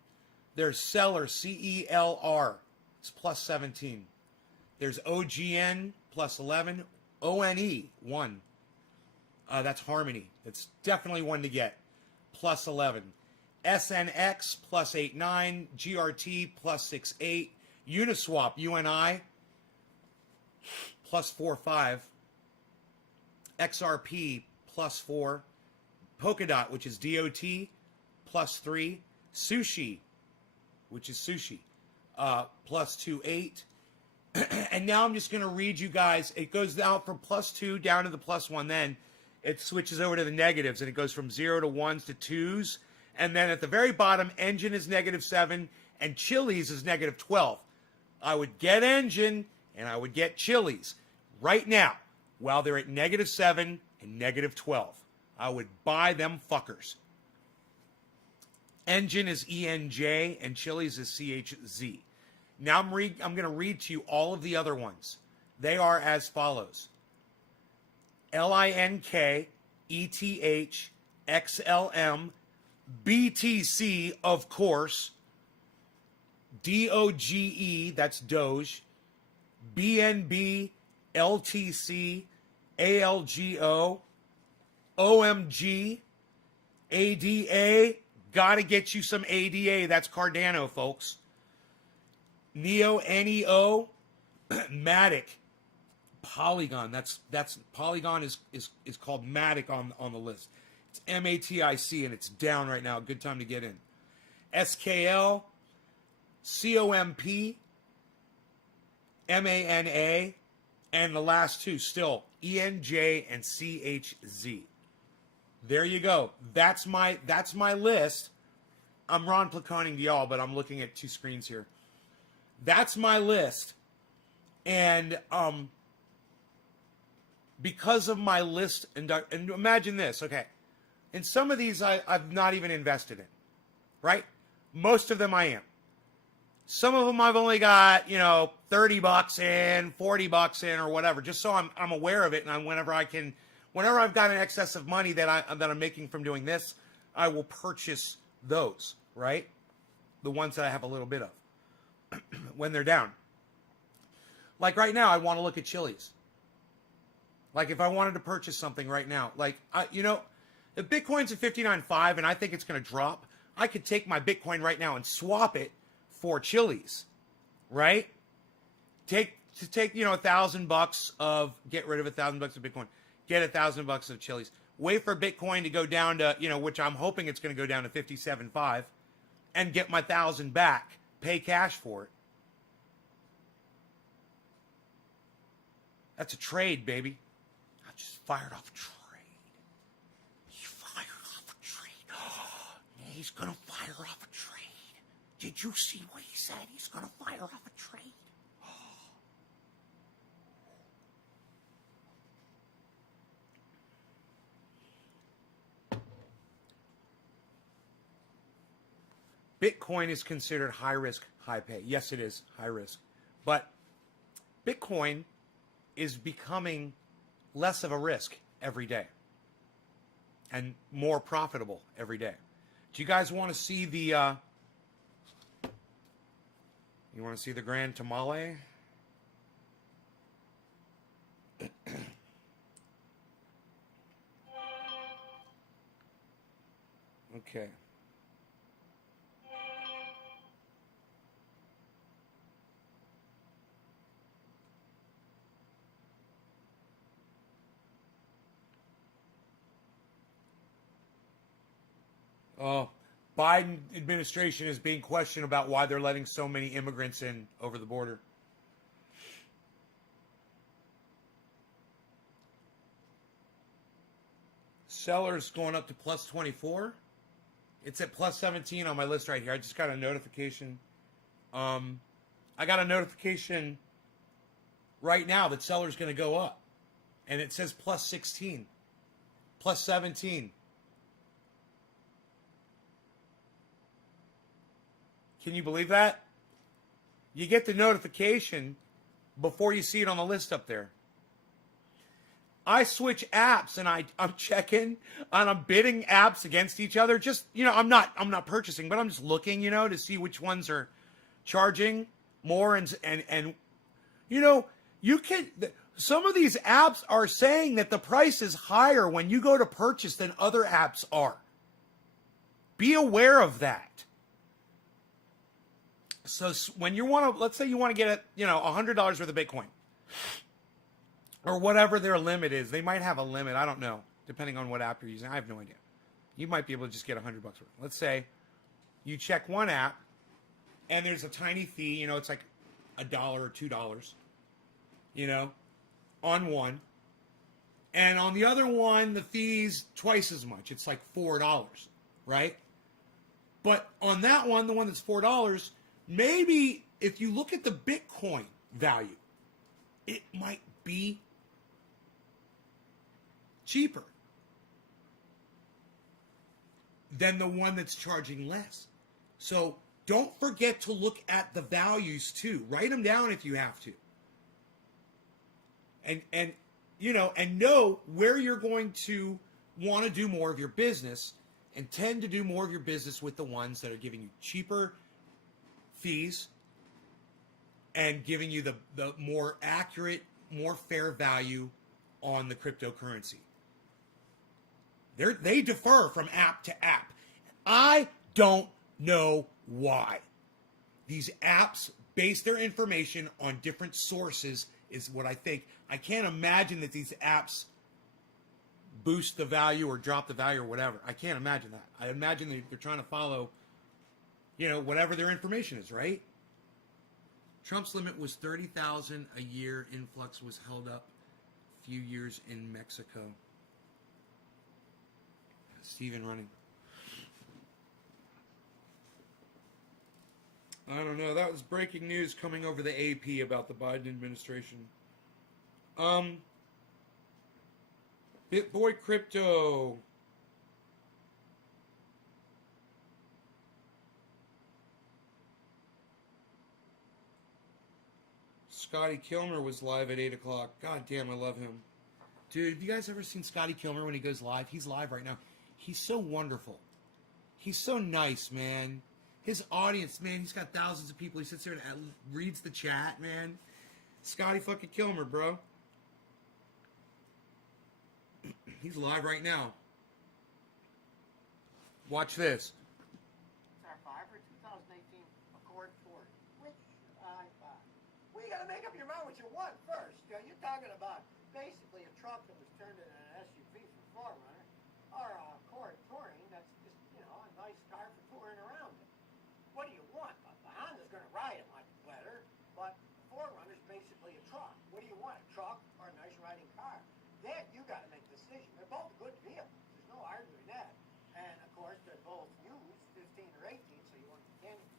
There's Cellar, CELR. It's plus 17. There's OGN, plus 11. ONE, 1. That's Harmony. It's definitely one to get. Plus 11. SNX, plus 8.9. GRT, plus 6.8. Uniswap, UNI, plus 4.5. XRP +4, Polkadot, which is DOT, +3, Sushi, which is sushi, +2.8. And now I'm just going to read you guys. It goes down from +2 down to the +1. Then it switches over to the negatives, and it goes from 0 to 1s to 2s. And then at the very bottom, Engine is -7, and Chili's is -12. I would get Engine, and I would get Chili's right now while they're at -7 and -12. I would buy them fuckers. Engine is ENJ, and Chili's is CHZ. Now I'm going to read to you all of the other ones. They are as follows. LINK, ETH, XLM, BTC, of course, DOGE, that's Doge, BNB, LTC, ALGO, OMG, ADA, gotta get you some ADA, that's Cardano, folks. Neo, NEO, Matic, Polygon. That's Polygon is called Matic on the list. It's MATIC, and it's down right now. Good time to get in. SKL, COMP, MANA, and the last two still ENJ and CHZ. There you go. That's my list. I'm Ron Placoning to y'all, but I'm looking at two screens here. That's my list. And because of my list, and imagine this, okay. And some of these I've not even invested in, right? Most of them I am. Some of them I've only got, $30 in, $40 in, or whatever, just so I'm aware of it. And whenever I've got an excess of money that I'm making from doing this, I will purchase those, right? The ones that I have a little bit of when they're down. Like right now, I want to look at Chili's. Like if I wanted to purchase something right now, like if Bitcoin's at 59.5 and I think it's going to drop, I could take my Bitcoin right now and swap it for Chili's, right? Take $1,000 of, get rid of $1,000 of Bitcoin, get $1,000 of Chili's, wait for Bitcoin to go down to, which I'm hoping it's going to go down to 57.5, and get my 1,000 back, pay cash for it. That's a trade, baby. I just fired off a trade. He fired off a trade. Oh, he's going to fire off a trade. Did you see what he said? He's going to fire off a trade. Bitcoin is considered high risk, high pay. Yes, it is high risk. But Bitcoin is becoming less of a risk every day and more profitable every day. Do you guys want to see the Grand Tamale? Okay. Biden administration is being questioned about why they're letting so many immigrants in over the border. Sellers going up to +24. It's at +17 on my list right here. I just got a notification. I got a notification right now that seller's going to go up. And it says +16, +17. Can you believe that? You get the notification before you see it on the list up there. I switch apps and I'm checking and I'm bidding apps against each other. Just, I'm not purchasing, but I'm just looking, to see which ones are charging more and you can, some of these apps are saying that the price is higher when you go to purchase than other apps are. Be aware of that. So when you want to, let's say you want to get $100 worth of Bitcoin. or whatever their limit is. They might have a limit. I don't know, depending on what app you're using. I have no idea. You might be able to just get $100 worth. Let's say you check one app, and there's a tiny fee. You know, it's like $1 or $2. You know, on one, and on the other one, the fee's twice as much. It's like $4, right? But on that one, the one that's $4, maybe if you look at the Bitcoin value, it might be cheaper than the one that's charging less. So don't forget to look at the values too. Write them down if you have to. And you know, and know where you're going to want to do more of your business, and tend to do more of your business with the ones that are giving you cheaper fees and giving you the more accurate, more fair value on the cryptocurrency. They differ from app to app. I don't know why. These apps base their information on different sources is what I think. I can't imagine that these apps boost the value or drop the value or whatever. I can't imagine that. I imagine they're trying to follow, you know, whatever their information is, right? Trump's limit was 30,000 a year. Influx was held up a few years in Mexico. Steven running. I don't know. That was breaking news coming over the AP about the Biden administration. BitBoy Crypto. Scotty Kilmer was live at 8 o'clock. God damn, I love him. Dude, have you guys ever seen Scotty Kilmer when he goes live? He's live right now. He's so wonderful. He's so nice, man. His audience, man, he's got thousands of people. He sits there and reads the chat, man. Scotty fucking Kilmer, bro. He's live right now. Watch this. R5 for 2018 Accord Ford. Which I buy. Well, you got to make up your mind what you want first. You know, you're talking about basically a truck that was turned into an SUV for 4Runner, or a Accord Touring that's just, you know, a nice car for touring around in. What do you want? The Honda's going to ride it much better, but 4Runner's basically a truck. What do you want? A truck or a nice riding car? Then you got to make the decision. They're both good vehicles. There's no arguing that. And of course, they're both used, 15 or 18, so you want to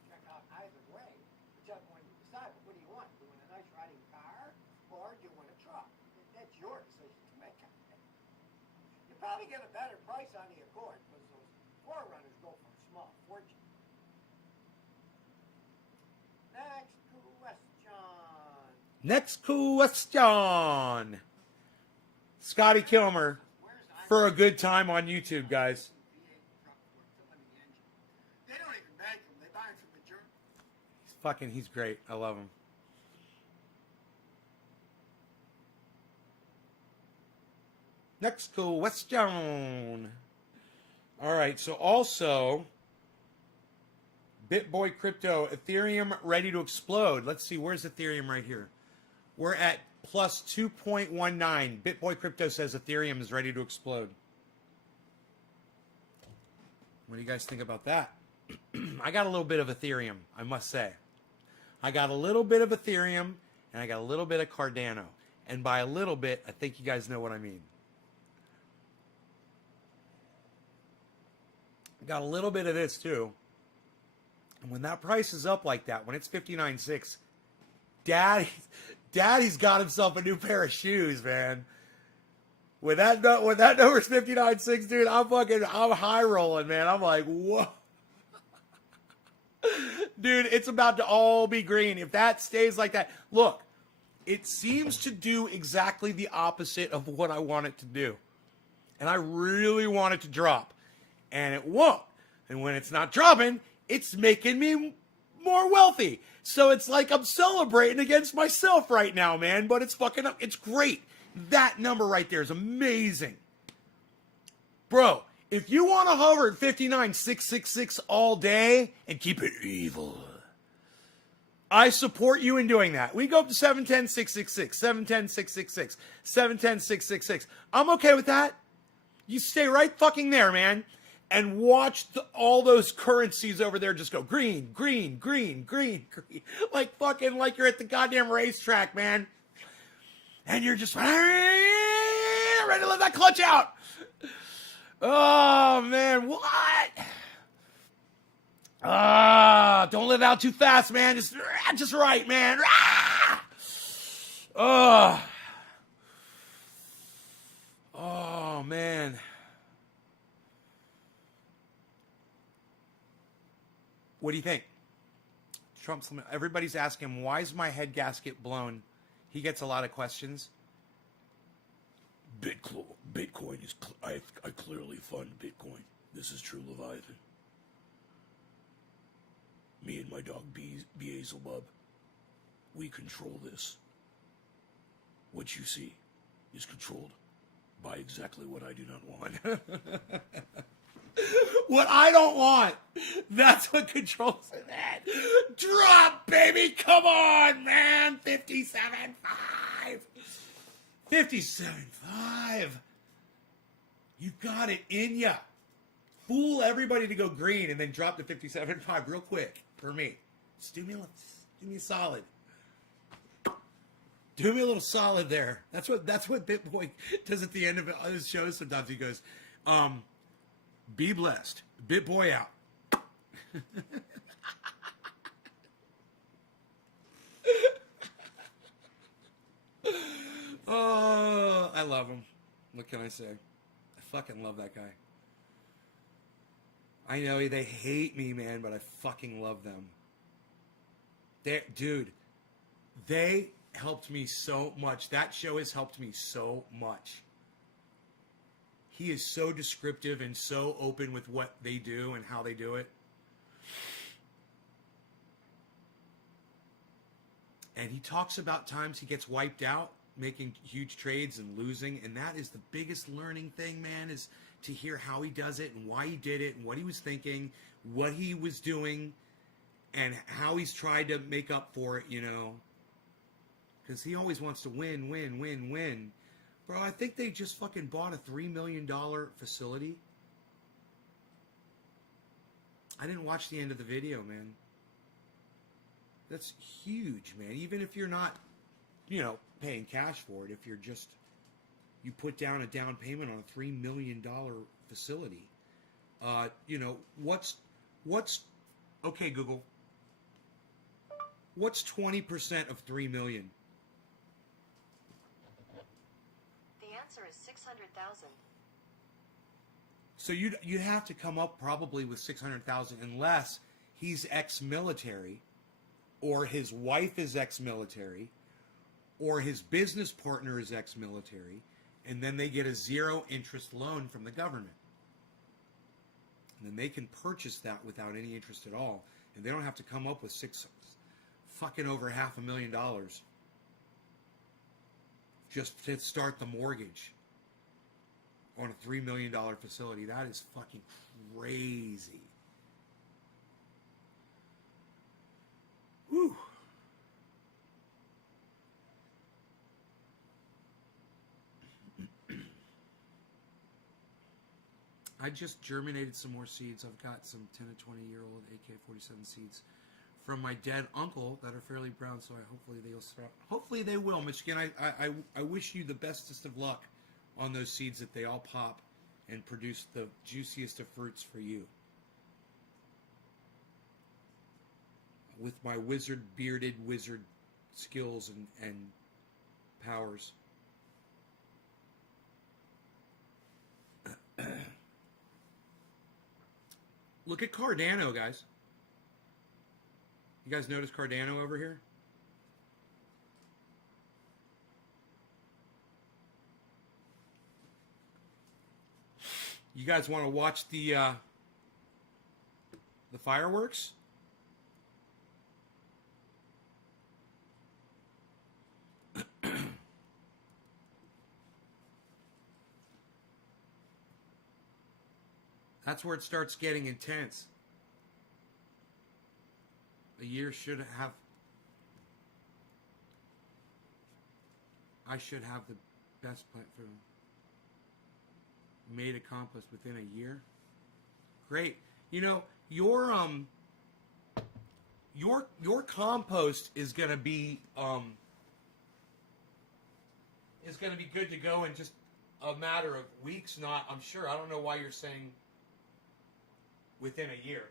check out either way, whichever one you decide. But what do you want? Do you want a nice riding car, or do you want a truck? That's your decision to make. You probably get a better price on the Accord because those 4Runners go for a small fortune. Next question. Scotty Kilmer for a good time on YouTube, guys. They don't even make them. They buy them from the German. He's great. I love him. Next question. All right, so also, BitBoy Crypto, Ethereum ready to explode. Let's see, where's Ethereum right here? We're at plus 2.19. BitBoy Crypto says Ethereum is ready to explode. What do you guys think about that? I got a little bit of Ethereum, I must say. I got a little bit of Ethereum, and I got a little bit of Cardano. And by a little bit, I think you guys know what I mean. I got a little bit of this, too. And when that price is up like that, when it's 59.6, Daddy's got himself a new pair of shoes, man. When that number's 59.6, dude, I'm high rolling, man. I'm like, whoa. Dude, it's about to all be green. If that stays like that, look, it seems to do exactly the opposite of what I want it to do. And I really want it to drop. And it won't. And when it's not dropping, it's making me more wealthy. So it's like I'm celebrating against myself right now, man. But it's it's great. That number right there is amazing. Bro, if you want to hover at 59,666 all day and keep it evil, I support you in doing that. We go up to 710-666, 710-666, 710-666. I'm okay with that. You stay right fucking there, man, and watch all those currencies over there just go green, green, green, green, green. Like fucking like you're at the goddamn racetrack, man. And you're just ready to let that clutch out. Oh, man, what? Don't live out too fast, man. Just right, man. Oh, man. What do you think? Trump's, everybody's asking him, why is my head gasket blown? He gets a lot of questions. Bitcoin is, I clearly fund Bitcoin. This is true, Leviathan. Me and my dog, Beelzebub, we control this. What you see is controlled by exactly what I do not want. What I don't want, that's what controls it. Drop, baby, come on, man. 57.5. 57.5. You got it in ya. Fool everybody to go green and then drop to 57.5 real quick for me. Just do me a solid. Do me a little solid there. That's what BitBoy does at the end of his show. Sometimes he goes, be blessed. BitBoy out. Oh, I love him. What can I say? I fucking love that guy. I know they hate me, man, but I fucking love them. They helped me so much. That show has helped me so much. He is so descriptive and so open with what they do and how they do it. And he talks about times he gets wiped out, making huge trades and losing. And that is the biggest learning thing, man, is to hear how he does it and why he did it and what he was thinking, what he was doing, and how he's tried to make up for it, you know. Because he always wants to win, win, win, win. Bro, I think they just fucking bought a $3 million facility. I didn't watch the end of the video, man. That's huge, man. Even if you're not, you know, paying cash for it, if you're just, you put down a down payment on a $3 million facility. You know, what's, okay, Google, what's 20% of 3 million? The answer is 600,000. So you'd have to come up probably with 600,000 unless he's ex-military, or his wife is ex-military, or his business partner is ex-military, and then they get a zero interest loan from the government. And then they can purchase that without any interest at all, and they don't have to come up with over $500,000 just to start the mortgage on a $3 million facility. That is fucking crazy. Whew. I just germinated some more seeds. I've got some 10 to 20-year-old AK-47 seeds from my dead uncle that are fairly brown, so hopefully they'll sprout. Hopefully they will, Michigan. I wish you the bestest of luck on those seeds, that they all pop and produce the juiciest of fruits for you. With my bearded wizard skills and powers. Look at Cardano, guys. You guys notice Cardano over here? You guys want to watch the fireworks? That's where it starts getting intense. A year should have I should have the best plant food. Made a compost within a year. Great. You know, your compost is gonna be good to go in just a matter of weeks, not I'm sure. I don't know why you're saying within a year.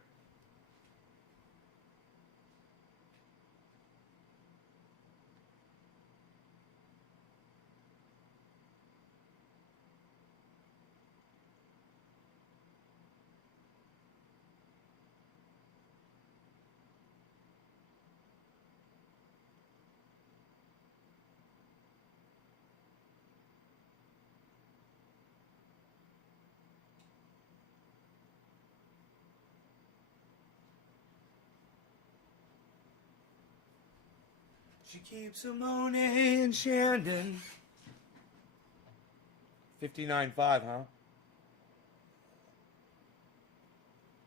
She keeps Simone and Shandon. 59.5,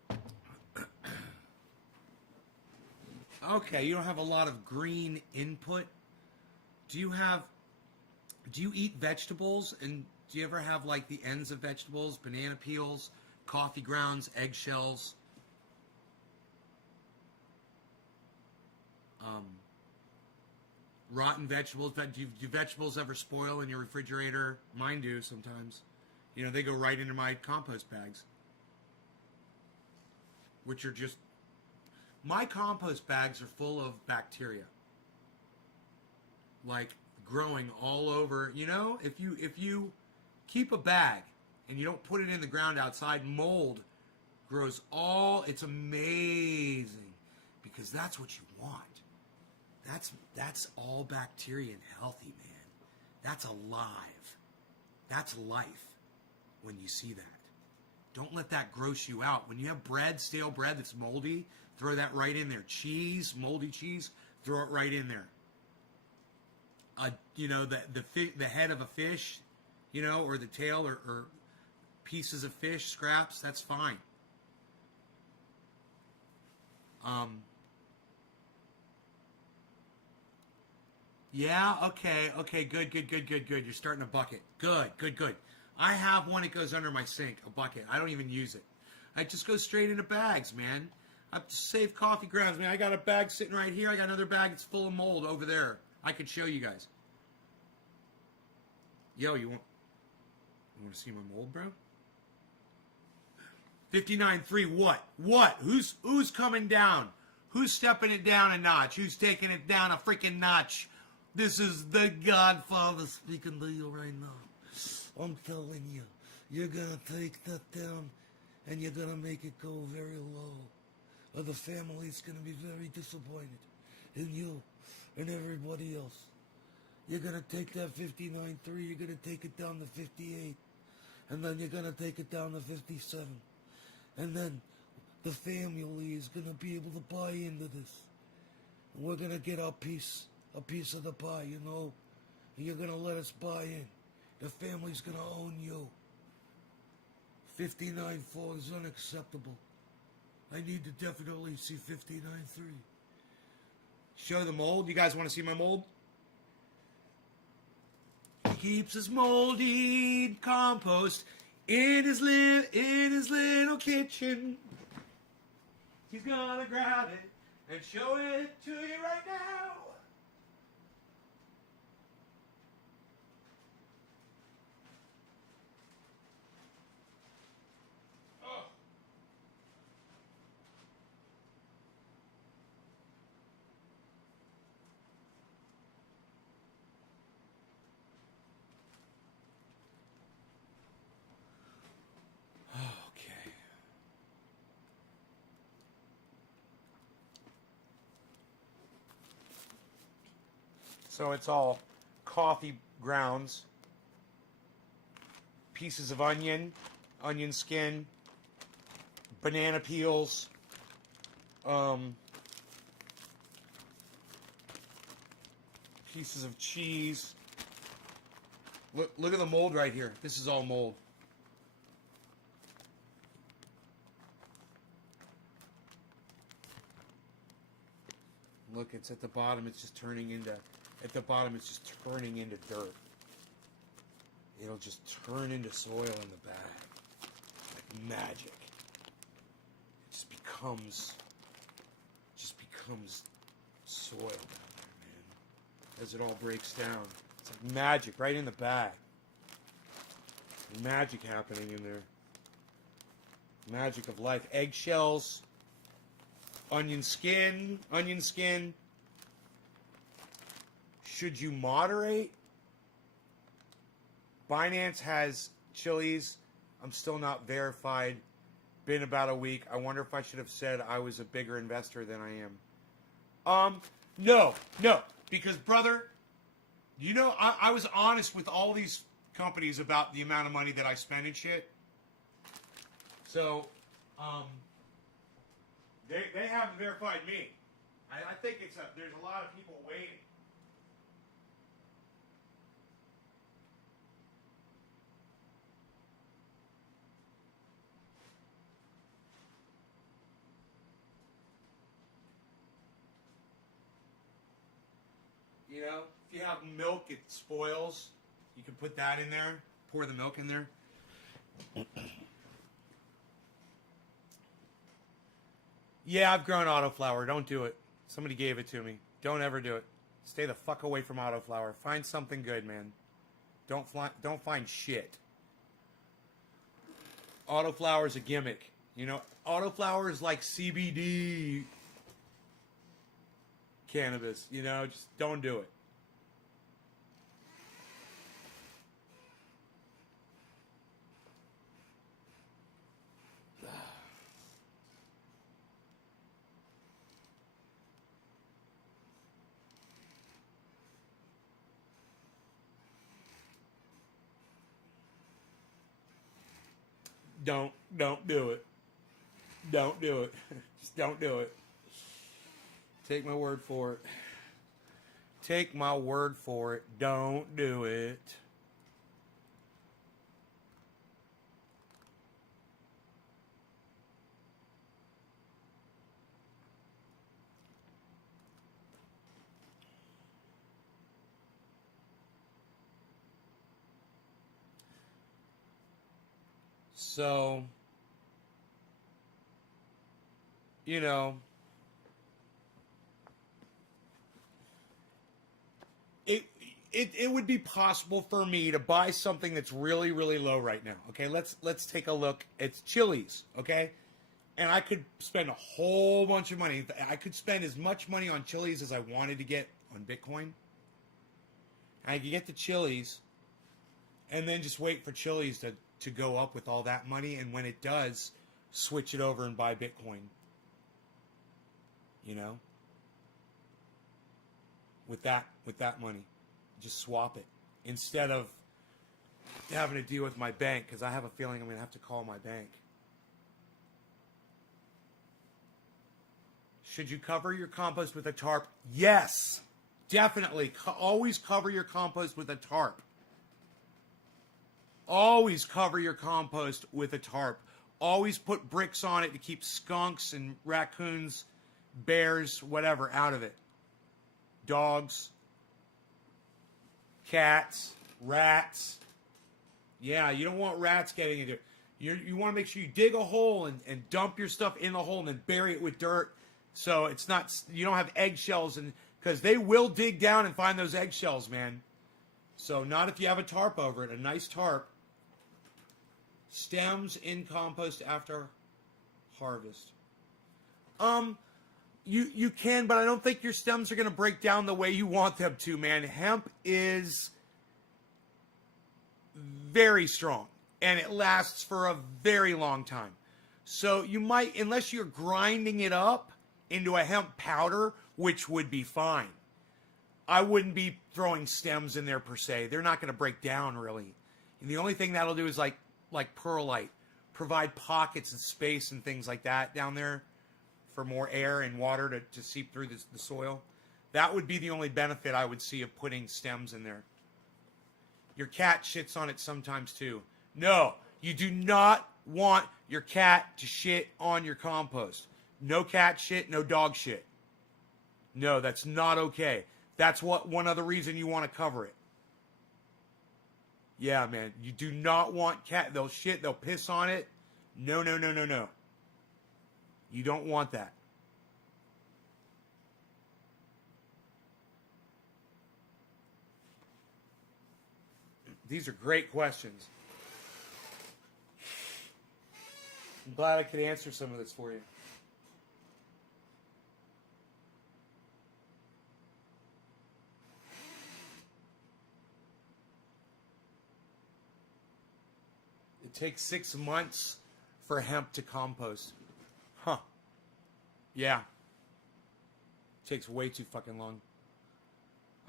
huh? Okay, you don't have a lot of green input. Do you eat vegetables, and do you ever have like the ends of vegetables, banana peels, coffee grounds, eggshells? Rotten vegetables. Do vegetables ever spoil in your refrigerator? Mine do sometimes. You know, they go right into my compost bags, which are just... My compost bags are full of bacteria, like growing all over. You know, if you keep a bag and you don't put it in the ground outside, mold grows all... It's amazing, because that's what you want. That's all bacteria and healthy, man. That's alive. That's life when you see that. Don't let that gross you out. When you have bread, stale bread that's moldy, throw that right in there. Cheese, moldy cheese, throw it right in there. You know, the head of a fish, you know, or the tail, or pieces of fish, scraps, that's fine. Yeah, okay, good. You're starting a bucket. Good. I have one that goes under my sink, a bucket. I don't even use it. I just go straight into bags, man. I save coffee grounds, man. I got a bag sitting right here. I got another bag that's full of mold over there. I could show you guys. Yo, you want to see my mold, bro? 59.3, what? Who's coming down? Who's stepping it down a notch? Who's taking it down a freaking notch? This is the Godfather speaking to you right now. I'm telling you, you're gonna take that down, and you're gonna make it go very low, or the family's gonna be very disappointed in you and everybody else. You're gonna take that 59.3, you're gonna take it down to 58, and then you're gonna take it down to 57, and then the family is gonna be able to buy into this. And we're gonna get our piece of the pie, you know. And you're gonna let us buy in. The family's gonna own you. 59.4 is unacceptable. I need to definitely see 59.3. Show the mold. You guys want to see my mold? He keeps his moldy compost in his little kitchen. He's gonna grab it and show it to you right now. Oh. Okay. So it's all coffee grounds, pieces of onion skin, banana peels, pieces of cheese. Look at the mold right here. This is all mold. Look, it's at the bottom. It's just turning into at the bottom is just turning into dirt. It'll just turn into soil in the bag. Like magic. It just becomes soil down there, man. As it all breaks down. It's like magic right in the bag. Magic happening in there. Magic of life. Eggshells. Onion skin. Should you moderate? Binance has chilies. I'm still not verified. Been about a week. I wonder if I should have said I was a bigger investor than I am. No. Because, brother, you know, I was honest with all these companies about the amount of money that I spend and shit. So, they haven't verified me. I think there's a lot of people waiting. You know, if you have milk, it spoils. You can put that in there. Pour the milk in there. Yeah, I've grown autoflower. Don't do it. Somebody gave it to me. Don't ever do it. Stay the fuck away from autoflower. Find something good, man. Don't find shit. Autoflower is a gimmick. You know, autoflower is like CBD cannabis. You know, just don't do it. Don't do it. Don't do it. Just don't do it. Take my word for it. Take my word for it. Don't do it. So, you know, it would be possible for me to buy something that's really, really low right now. Okay, let's take a look. It's Chili's, okay? And I could spend a whole bunch of money. I could spend as much money on Chili's as I wanted to get on Bitcoin. I could get the Chili's and then just wait for Chili's to go up with all that money, and when it does, switch it over and buy Bitcoin. You know? With that money. Just swap it. Instead of having to deal with my bank, because I have a feeling I'm going to have to call my bank. Should you cover your compost with a tarp? Yes! Definitely. Always cover your compost with a tarp. Always cover your compost with a tarp. Always put bricks on it to keep skunks and raccoons, bears, whatever, out of it. Dogs, cats, rats. Yeah, you don't want rats getting into it. You want to make sure you dig a hole and dump your stuff in the hole and then bury it with dirt. So it's not, you don't have eggshells, because they will dig down and find those eggshells, man. So not if you have a tarp over it, a nice tarp. Stems in compost after harvest. You can, but I don't think your stems are going to break down the way you want them to, man. Hemp is very strong, and it lasts for a very long time. So you might, unless you're grinding it up into a hemp powder, which would be fine. I wouldn't be throwing stems in there per se. They're not going to break down, really. And the only thing that'll do is like perlite, provide pockets of space and things like that down there for more air and water to seep through the soil. That would be the only benefit I would see of putting stems in there. Your cat shits on it sometimes too. No, you do not want your cat to shit on your compost. No cat shit, no dog shit. No, that's not okay. That's one other reason you want to cover it. Yeah, man. You do not want cat. They'll shit. They'll piss on it. No, no, no, no, no. You don't want that. These are great questions. I'm glad I could answer some of this for you. It takes 6 months for hemp to compost. Huh. Yeah. It takes way too fucking long.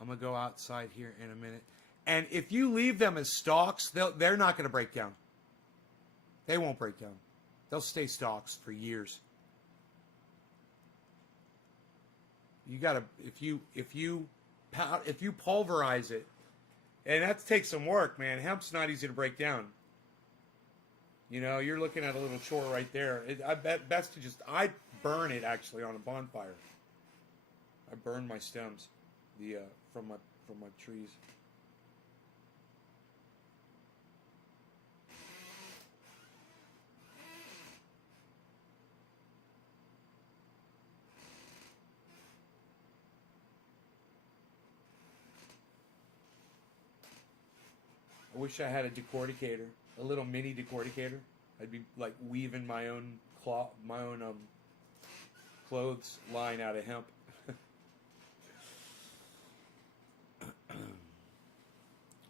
I'm going to go outside here in a minute. And if you leave them as stalks, they're not going to break down. They won't break down. They'll stay stalks for years. You got to if you pulverize it, and that takes some work, man. Hemp's not easy to break down. You know, you're looking at a little chore right there. I bet best to just I burn it actually on a bonfire. I burn my stems, from my trees. I wish I had a decorticator, a little mini decorticator. I'd be like weaving my own clothes line out of hemp.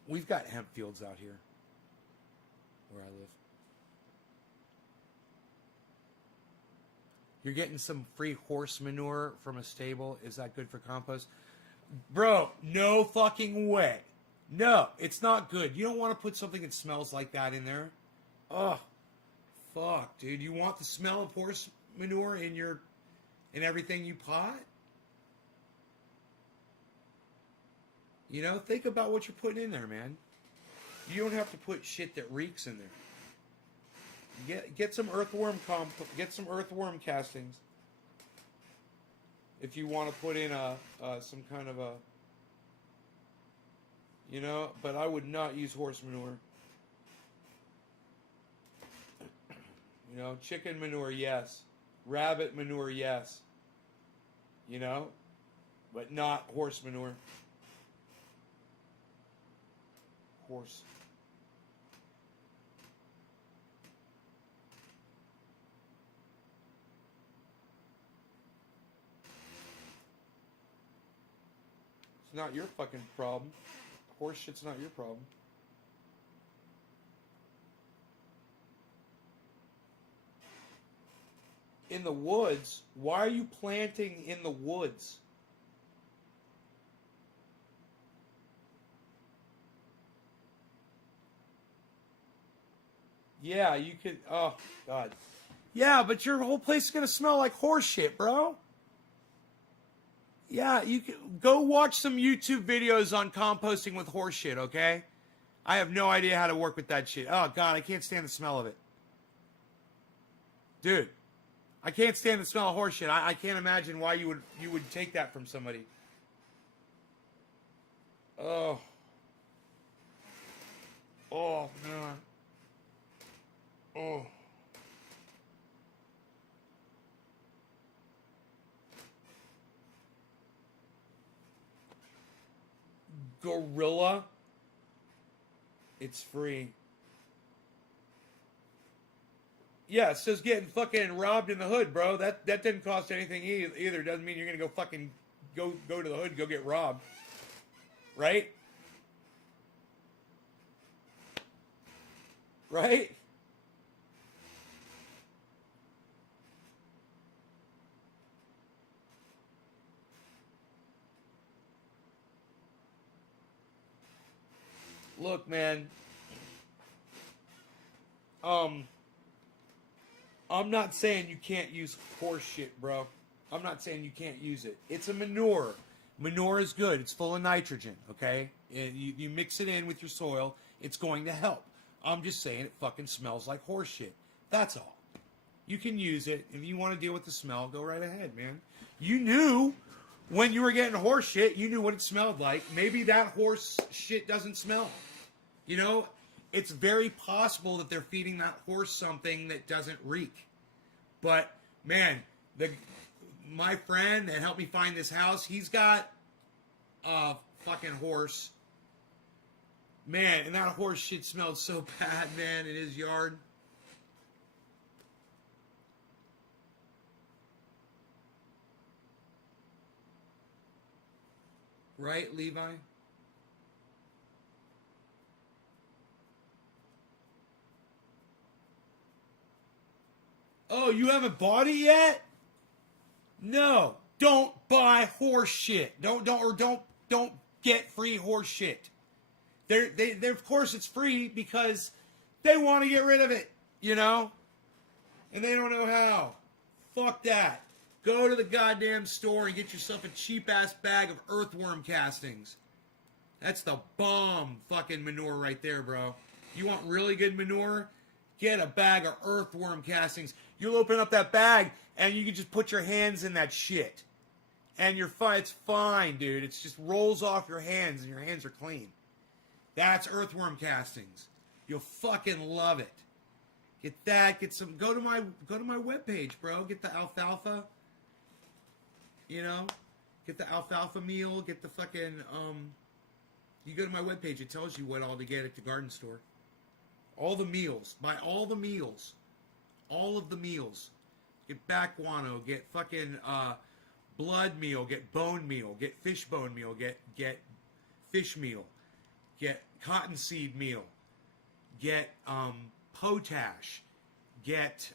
We've got hemp fields out here where I live. You're getting some free horse manure from a stable. Is that good for compost? Bro, no fucking way. No, it's not good. You don't want to put something that smells like that in there. Oh, fuck, dude. You want the smell of horse manure in everything you pot? You know, think about what you're putting in there, man. You don't have to put shit that reeks in there. Get some earthworm castings. If you want to put in some kind of a, you know, but I would not use horse manure. You know, chicken manure, yes. Rabbit manure, yes. You know, but not horse manure. Horse. It's not your fucking problem. Horse shit's not your problem. In the woods? Why are you planting in the woods? Yeah, you could. Oh, God. Yeah, but your whole place is going to smell like horse shit, bro. Yeah, you can go watch some YouTube videos on composting with horse shit, okay? I have no idea how to work with that shit. Oh, God, I can't stand the smell of it. Dude, I can't stand the smell of horse shit. I can't imagine why you would take that from somebody. Oh. Oh, man. Oh. Gorilla. It's free. Yeah, it says getting fucking robbed in the hood, bro. That didn't cost anything either. Doesn't mean you're gonna go fucking go to the hood and go get robbed. Right? Right? Look, man. I'm not saying you can't use horse shit, bro. I'm not saying you can't use it. It's a manure. Manure is good. It's full of nitrogen, okay? And you mix it in with your soil, it's going to help. I'm just saying it fucking smells like horse shit. That's all. You can use it. If you want to deal with the smell, go right ahead, man. You knew when you were getting horse shit, you knew what it smelled like. Maybe that horse shit doesn't smell. You know, it's very possible that they're feeding that horse something that doesn't reek. But man, my friend that helped me find this house, he's got a fucking horse. Man, and that horse shit smelled so bad, man, in his yard. Right, Levi? Oh, you haven't bought it yet? No, don't buy horse shit. Don't get free horse shit. They're of course it's free because they want to get rid of it, you know? And they don't know how. Fuck that. Go to the goddamn store and get yourself a cheap-ass bag of earthworm castings. That's the bomb fucking manure right there, bro. You want really good manure? Get a bag of earthworm castings. You'll open up that bag and you can just put your hands in that shit. And you're fine. It's fine, dude. It just rolls off your hands and your hands are clean. That's earthworm castings. You'll fucking love it. Get that. Get some. Go to my webpage, bro. Get the alfalfa. You know, get the alfalfa meal. Get the fucking You go to my webpage. It tells you what all to get at the garden store. All the meals. Buy all the meals. All of the meals. Get back guano. Get fucking blood meal. Get bone meal. Get fish bone meal. Get fish meal. Get cottonseed meal. Get potash. Get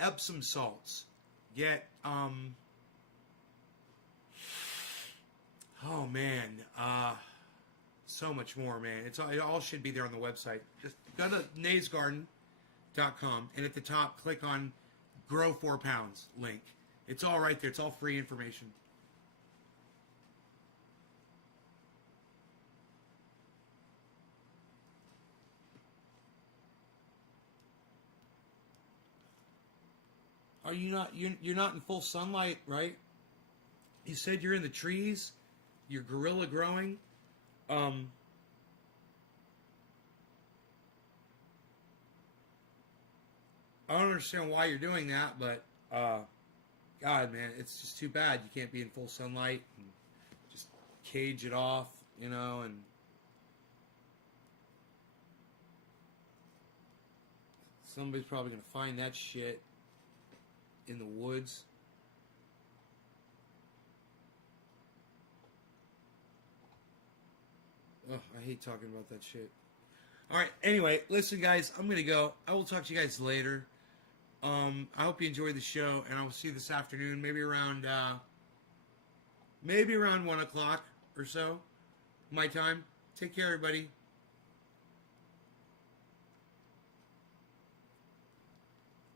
Epsom salts. Get oh man, so much more, man. It all should be there on the website. Just go to naysgarden.com and at the top click on Grow 4 Pounds link. It's all right there. It's all free information. Are you not? You're not in full sunlight, right? You said you're in the trees. You're gorilla growing. I don't understand why you're doing that, but God, man, it's just too bad you can't be in full sunlight and just cage it off, you know, and somebody's probably gonna find that shit in the woods. Oh, I hate talking about that shit. Alright, anyway, listen guys, I'm gonna go. I will talk to you guys later. I hope you enjoyed the show, and I will see you this afternoon, maybe around 1 o'clock or so, my time. Take care, everybody.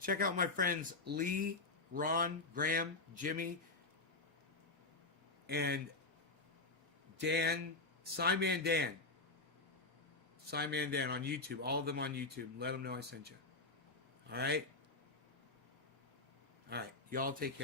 Check out my friends Lee, Ron, Graham, Jimmy, and Dan, Simon Dan. Simon Dan on YouTube. All of them on YouTube. Let them know I sent you. Alright? Alright. Y'all take care.